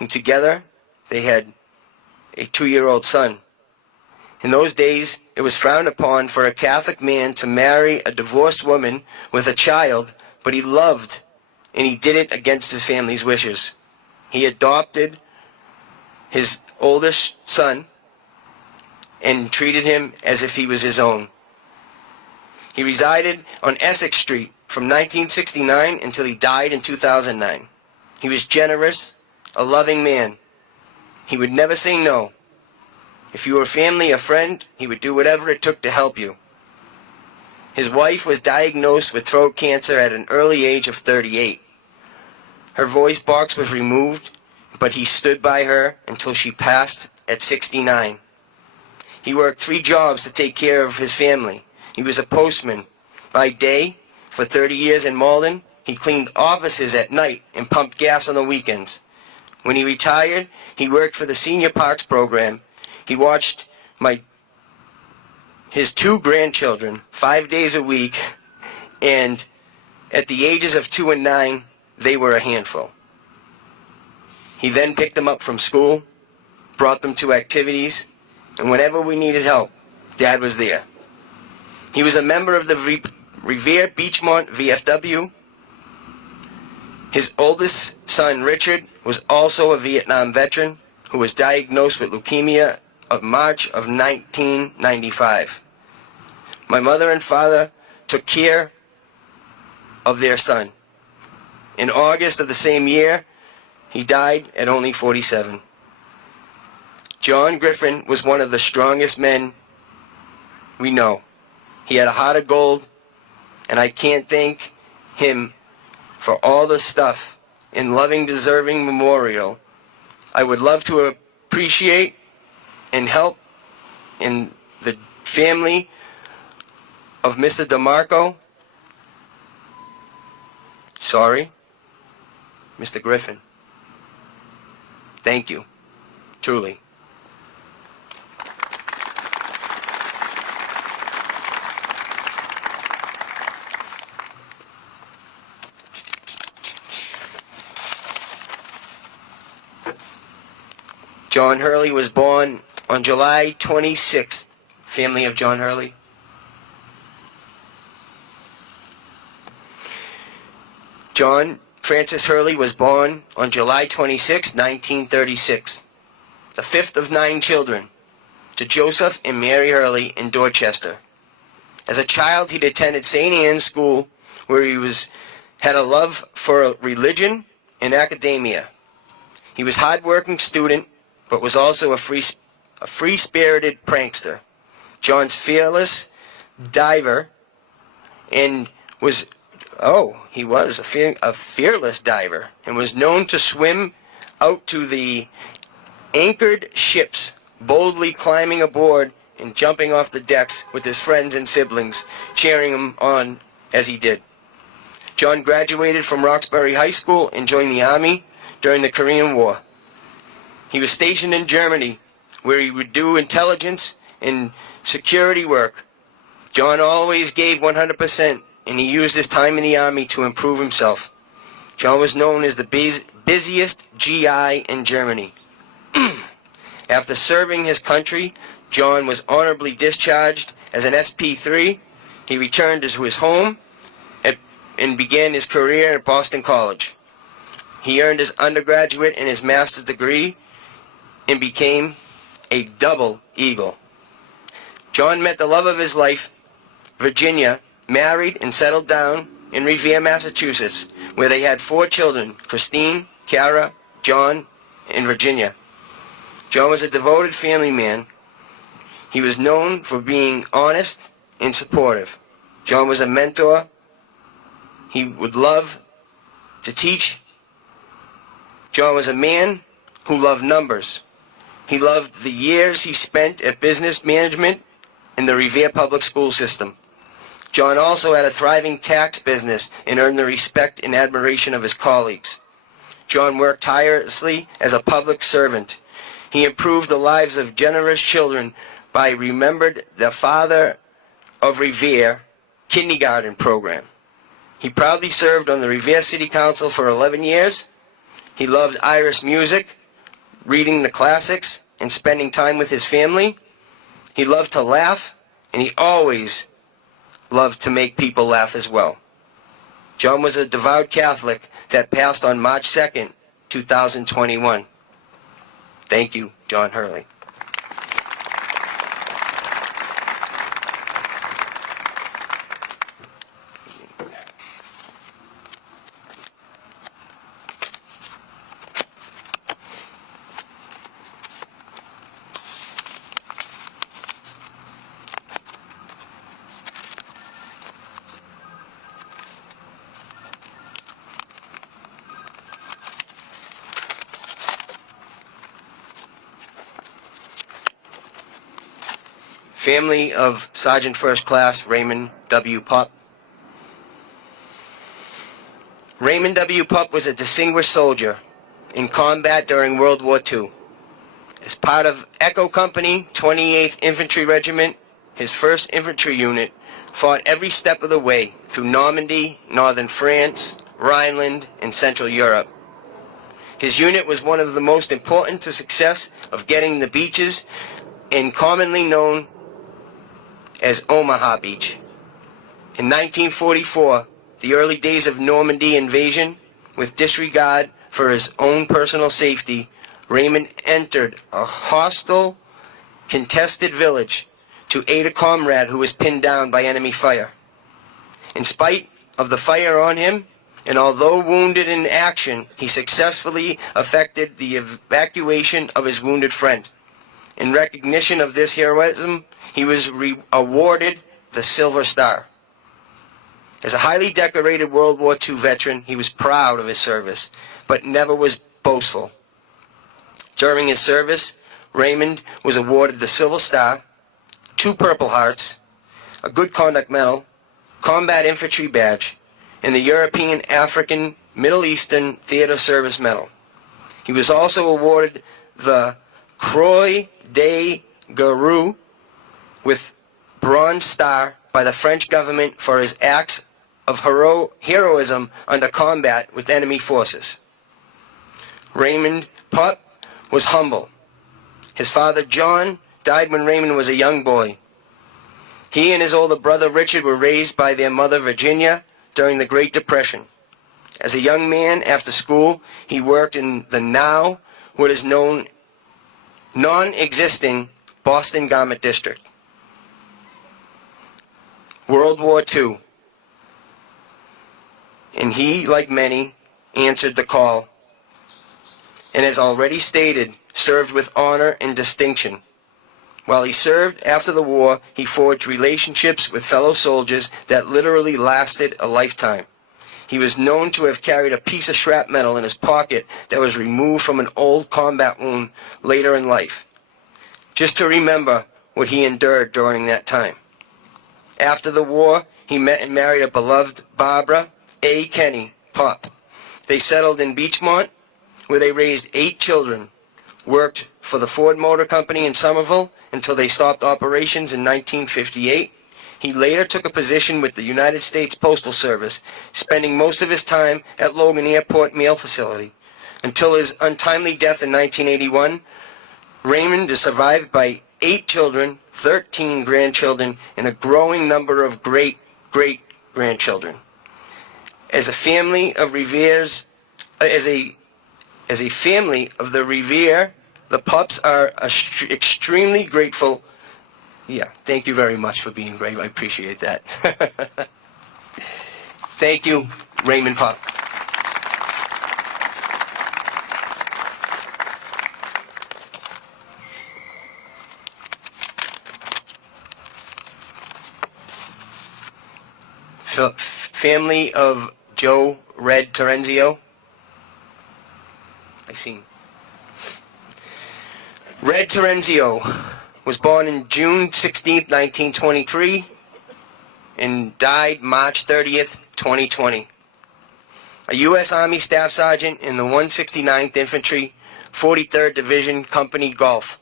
and together they had a 2-year-old son. In those days, it was frowned upon for a Catholic man to marry a divorced woman with a child, but he loved, and he did it against his family's wishes. He adopted his oldest son and treated him as if he was his own. He resided on Essex Street from 1969 until he died in 2009. He was generous, a loving man. He would never say no. If you were family or friend, he would do whatever it took to help you. His wife was diagnosed with throat cancer at an early age of 38. Her voice box was removed, but he stood by her until she passed at 69. He worked 3 jobs to take care of his family. He was a postman. By day, for 30 years in Malden, he cleaned offices at night and pumped gas on the weekends. When he retired, he worked for the Senior Parks program. He watched his 2 grandchildren 5 days a week, and at the ages of 2 and 9, they were a handful. He then picked them up from school, brought them to activities, and whenever we needed help, Dad was there. He was a member of the Revere Beachmont VFW. His oldest son, Richard, was also a Vietnam veteran who was diagnosed with leukemia of March of 1995. My mother and father took care of their son. In August of the same year, he died at only 47. John Griffin was one of the strongest men we know. He had a heart of gold, and I can't thank him for all the stuff in Loving Deserving Memorial. I would love to appreciate and help in the family of Mr. DeMarco. Sorry, Mr. Griffin. Thank you, truly. John Hurley was born on July 26th. Family of John Hurley. John Francis Hurley was born on July 26, 1936, the 5th of 9 children, to Joseph and Mary Hurley in Dorchester. As a child, he'd attended St. Anne's School, where he had a love for religion and academia. He was a hard-working student, but was also a free-spirited prankster. John's fearless diver and was a fearless diver and was known to swim out to the anchored ships, boldly climbing aboard and jumping off the decks with his friends and siblings, cheering him on as he did. John graduated from Roxbury High School and joined the Army during the Korean War. He was stationed in Germany, where he would do intelligence and security work. John always gave 100%, and he used his time in the Army to improve himself. John was known as the busiest GI in Germany. After serving his country, John was honorably discharged as an SP3. He returned to his home and began his career at Boston College. He earned his undergraduate and his master's degree and became a double Eagle. John met the love of his life, Virginia, married and settled down in Revere, Massachusetts, where they had 4 children, Christine, Kara, John, and Virginia. John was a devoted family man. He was known for being honest and supportive. John was a mentor. He would love to teach. John was a man who loved numbers. He loved the years he spent at business management in the Revere public school system. John also had a thriving tax business and earned the respect and admiration of his colleagues. John worked tirelessly as a public servant. He improved the lives of generous children by remembered the Father of Revere kindergarten program. He proudly served on the Revere City Council for 11 years. He loved Irish music, reading the classics, and spending time with his family. He loved to laugh, and he always loved to make people laugh as well. John was a devout Catholic that passed on March 2nd, 2021. Thank you, John Hurley. Family of Sergeant First Class Raymond W Puck. Raymond W Puck was a distinguished soldier in combat during World War II. As part of Echo Company, 28th Infantry Regiment, his 1st Infantry Unit fought every step of the way through Normandy, northern France, Rhineland, and Central Europe. His unit was one of the most important to success of getting the beaches, and commonly known as Omaha Beach. In 1944, the early days of Normandy invasion, with disregard for his own personal safety, Raymond entered a hostile, contested village to aid a comrade who was pinned down by enemy fire. In spite of the fire on him, and although wounded in action, he successfully effected the evacuation of his wounded friend. In recognition of this heroism, he was awarded the Silver Star. As a highly decorated World War II veteran, he was proud of his service, but never was boastful. During his service, Raymond was awarded the Silver Star, 2 Purple Hearts, a Good Conduct Medal, Combat Infantry Badge, and the European, African, Middle Eastern Theater Service Medal. He was also awarded the Croix de Guerre with Bronze Star by the French government for his acts of heroism under combat with enemy forces. Raymond Pott was humble. His father, John, died when Raymond was a young boy. He and his older brother, Richard, were raised by their mother, Virginia, during the Great Depression. As a young man, after school, he worked in the now what is known non-existing Boston Garment District. World War II. And he, like many, answered the call, and as already stated, served with honor and distinction. While he served after the war, he forged relationships with fellow soldiers that literally lasted a lifetime. He was known to have carried a piece of shrapnel in his pocket that was removed from an old combat wound later in life, just to remember what he endured during that time. After the war, he met and married a beloved Barbara A. Kenny Pop. They settled in Beachmont, where they raised 8 children, worked for the Ford Motor Company in Somerville until they stopped operations in 1958. He later took a position with the United States Postal Service, spending most of his time at Logan Airport Mail Facility. Until his untimely death in 1981, Raymond is survived by 8 children, 13 grandchildren, and a growing number of great-great-grandchildren. As a family of Revere's, as a family of the Revere, the Pups are extremely grateful Yeah, thank you very much for being brave. I appreciate that. Thank you, Raymond Pott. Family of Joe Red Terenzio. I seen. Red Terenzio was born on June 16, 1923, and died March 30th, 2020. A U.S. Army Staff Sergeant in the 169th Infantry, 43rd Division, Company Gulf.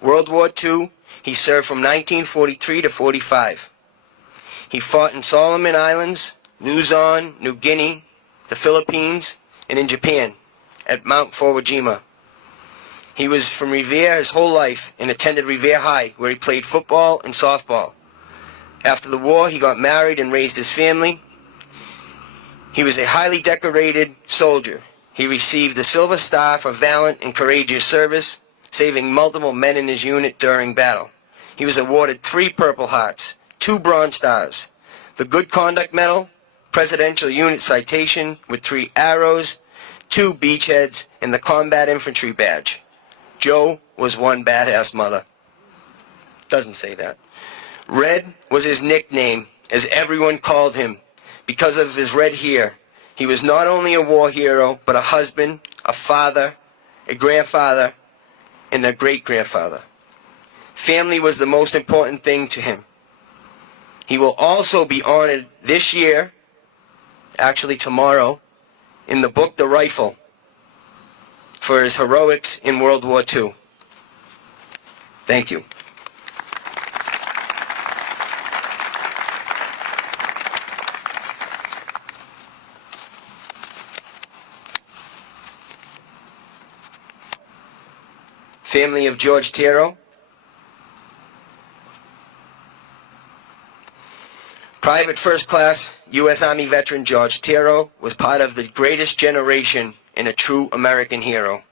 World War II, he served from 1943 to 45. He fought in Solomon Islands, Luzon, New Guinea, the Philippines, and in Japan, at Mount Iwo. He was from Revere his whole life and attended Revere High, where he played football and softball. After the war, he got married and raised his family. He was a highly decorated soldier. He received the Silver Star for valiant and courageous service, saving multiple men in his unit during battle. He was awarded 3 Purple Hearts, 2 Bronze Stars, the Good Conduct Medal, Presidential Unit Citation with 3 arrows, 2 beachheads, and the Combat Infantry Badge. Joe was one badass mother. Doesn't say that. Red was his nickname, as everyone called him, because of his red hair. He was not only a war hero, but a husband, a father, a grandfather, and a great-grandfather. Family was the most important thing to him. He will also be honored this year, actually tomorrow, in the book The Rifle, for his heroics in World War II. Thank you. Family of George Taro. Private First Class U.S. Army veteran George Taro was part of the greatest generation and a true American hero.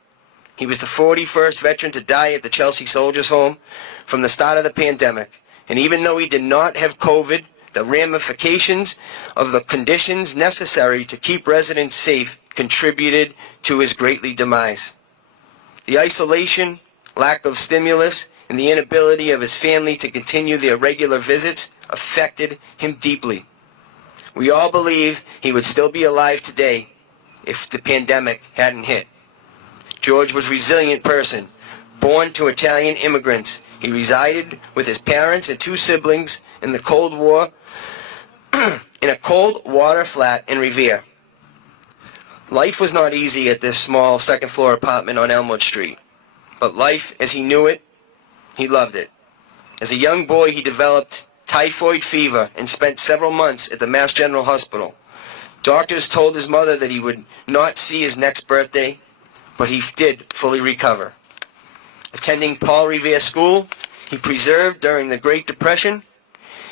He was the 41st veteran to die at the Chelsea Soldiers' Home from the start of the pandemic. And even though he did not have COVID, the ramifications of the conditions necessary to keep residents safe contributed to his greatly demise. The isolation, lack of stimulus, and the inability of his family to continue their regular visits affected him deeply. We all believe he would still be alive today if the pandemic hadn't hit. George was a resilient person, born to Italian immigrants. He resided with his parents and 2 siblings in the Cold War, in a cold water flat in Revere. Life was not easy at this small second-floor apartment on Elmwood Street, but life as he knew it, he loved it. As a young boy, he developed typhoid fever and spent several months at the Mass General Hospital. Doctors told his mother that he would not see his next birthday, but he did fully recover. Attending Paul Revere School, he persevered during the Great Depression.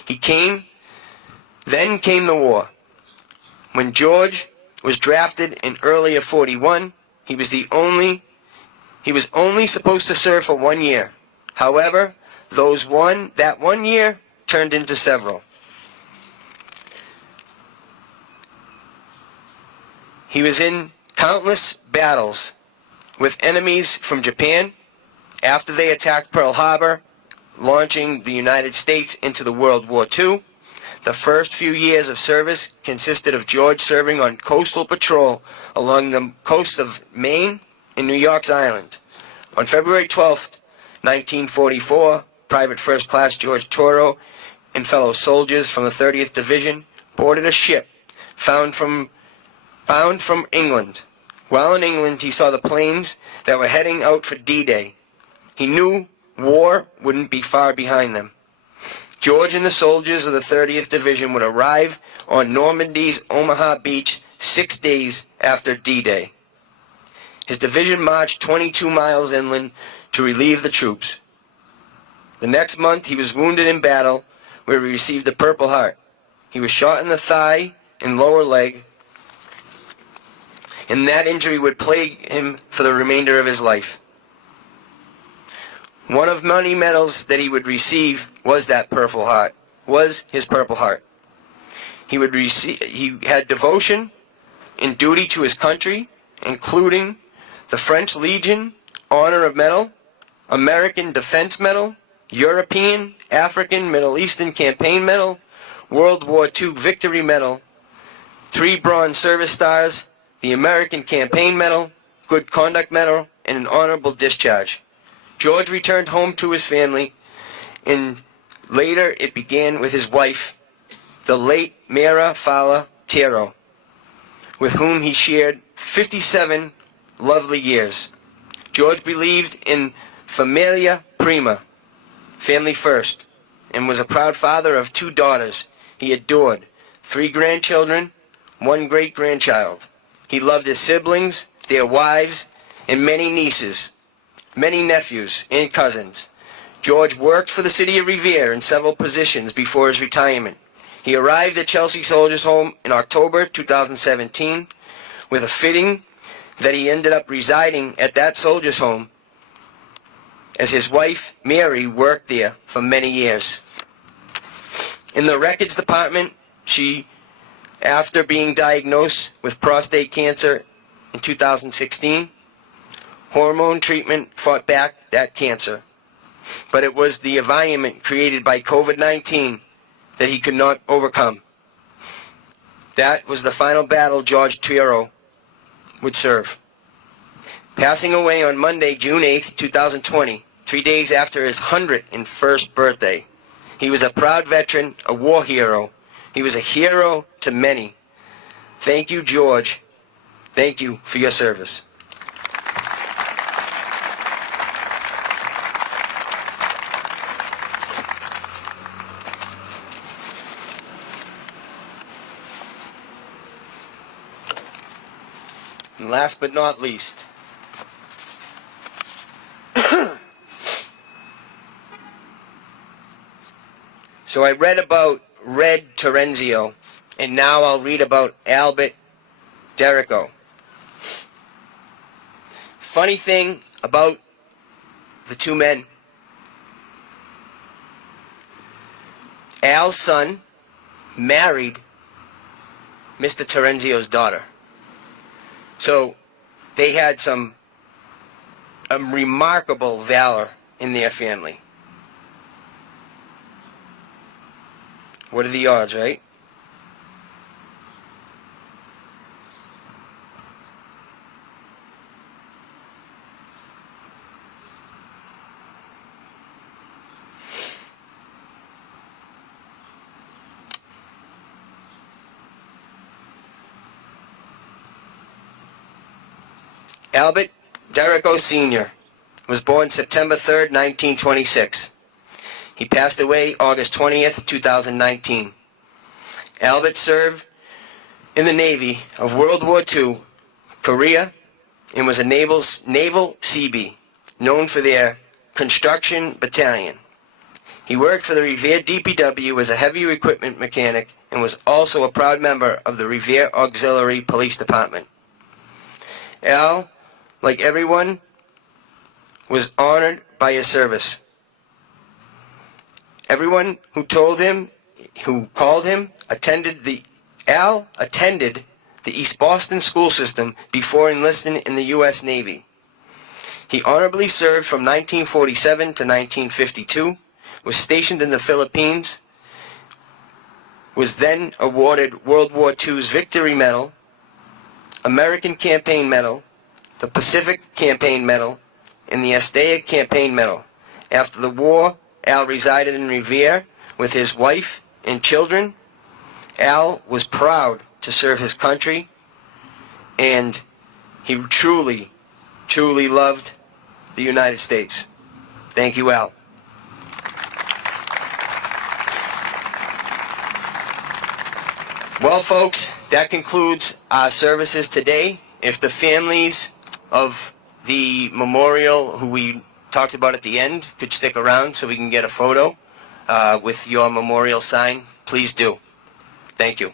Then came the war. When George was drafted in early of 41, he was only supposed to serve for 1 year. However, that 1 year turned into several. He was in countless battles with enemies from Japan after they attacked Pearl Harbor, launching the United States into the World War II. The first few years of service consisted of George serving on coastal patrol along the coast of Maine and New York's Island. On February 12, 1944, Private First Class George Taro and fellow soldiers from the 30th Division boarded a ship bound from England. While in England, he saw the planes that were heading out for D-Day. He knew war wouldn't be far behind them. George and the soldiers of the 30th Division would arrive on Normandy's Omaha Beach 6 days after D-Day. His division marched 22 miles inland to relieve the troops. The next month, he was wounded in battle, where he received a Purple Heart. He was shot in the thigh and lower leg, and that injury would plague him for the remainder of his life. One of many medals that he would receive was his Purple Heart. He had devotion and duty to his country, including the French Legion Honor of Medal, American Defense Medal, European, African, Middle Eastern Campaign Medal, World War II Victory Medal, 3 Bronze Service Stars, the American Campaign Medal, Good Conduct Medal, and an honorable discharge. George returned home to his family, and later it began with his wife, the late Mara Fala Taro, with whom he shared 57 lovely years. George believed in familia prima, family first, and was a proud father of 2 daughters he adored, 3 grandchildren, 1 great-grandchild. He loved his siblings, their wives, and many nieces, many nephews and cousins. George worked for the city of Revere in several positions before his retirement. He arrived at Chelsea Soldiers Home in October 2017 with a fitting that he ended up residing at that Soldiers Home as his wife, Mary, worked there for many years. In the records department, she, after being diagnosed with prostate cancer in 2016, hormone treatment fought back that cancer. But it was the environment created by COVID-19 that he could not overcome. That was the final battle George Taro would serve. Passing away on Monday, June 8, 2020, 3 days after his 101st birthday. He was a proud veteran, a war hero. He was a hero to many. Thank you, George. Thank you for your service. And last but not least, so I read about Red Terenzio, and now I'll read about Albert Dereko. Funny thing about the 2 men, Al's son married Mr. Terenzio's daughter. So they had some remarkable valor in their family. What are the odds, right? Albert Dereko Sr. was born September 3rd, 1926. He passed away August 20th, 2019. Albert served in the Navy of World War II, Korea, and was a naval Seabee, known for their construction battalion. He worked for the Revere DPW as a heavy equipment mechanic and was also a proud member of the Revere Auxiliary Police Department. Al, like everyone, was honored by his service. Everyone who called him, attended the East Boston school system before enlisting in the U.S. Navy. He honorably served from 1947 to 1952, was stationed in the Philippines, was then awarded World War II's Victory Medal, American Campaign Medal, the Pacific Campaign Medal, and the Estella Campaign Medal. After the war, Al resided in Revere with his wife and children. Al was proud to serve his country, and he truly, truly loved the United States. Thank you, Al. Well, folks, that concludes our services today. If the families of the memorial who we talked about at the end could stick around so we can get a photo with your memorial sign, please do. Thank you.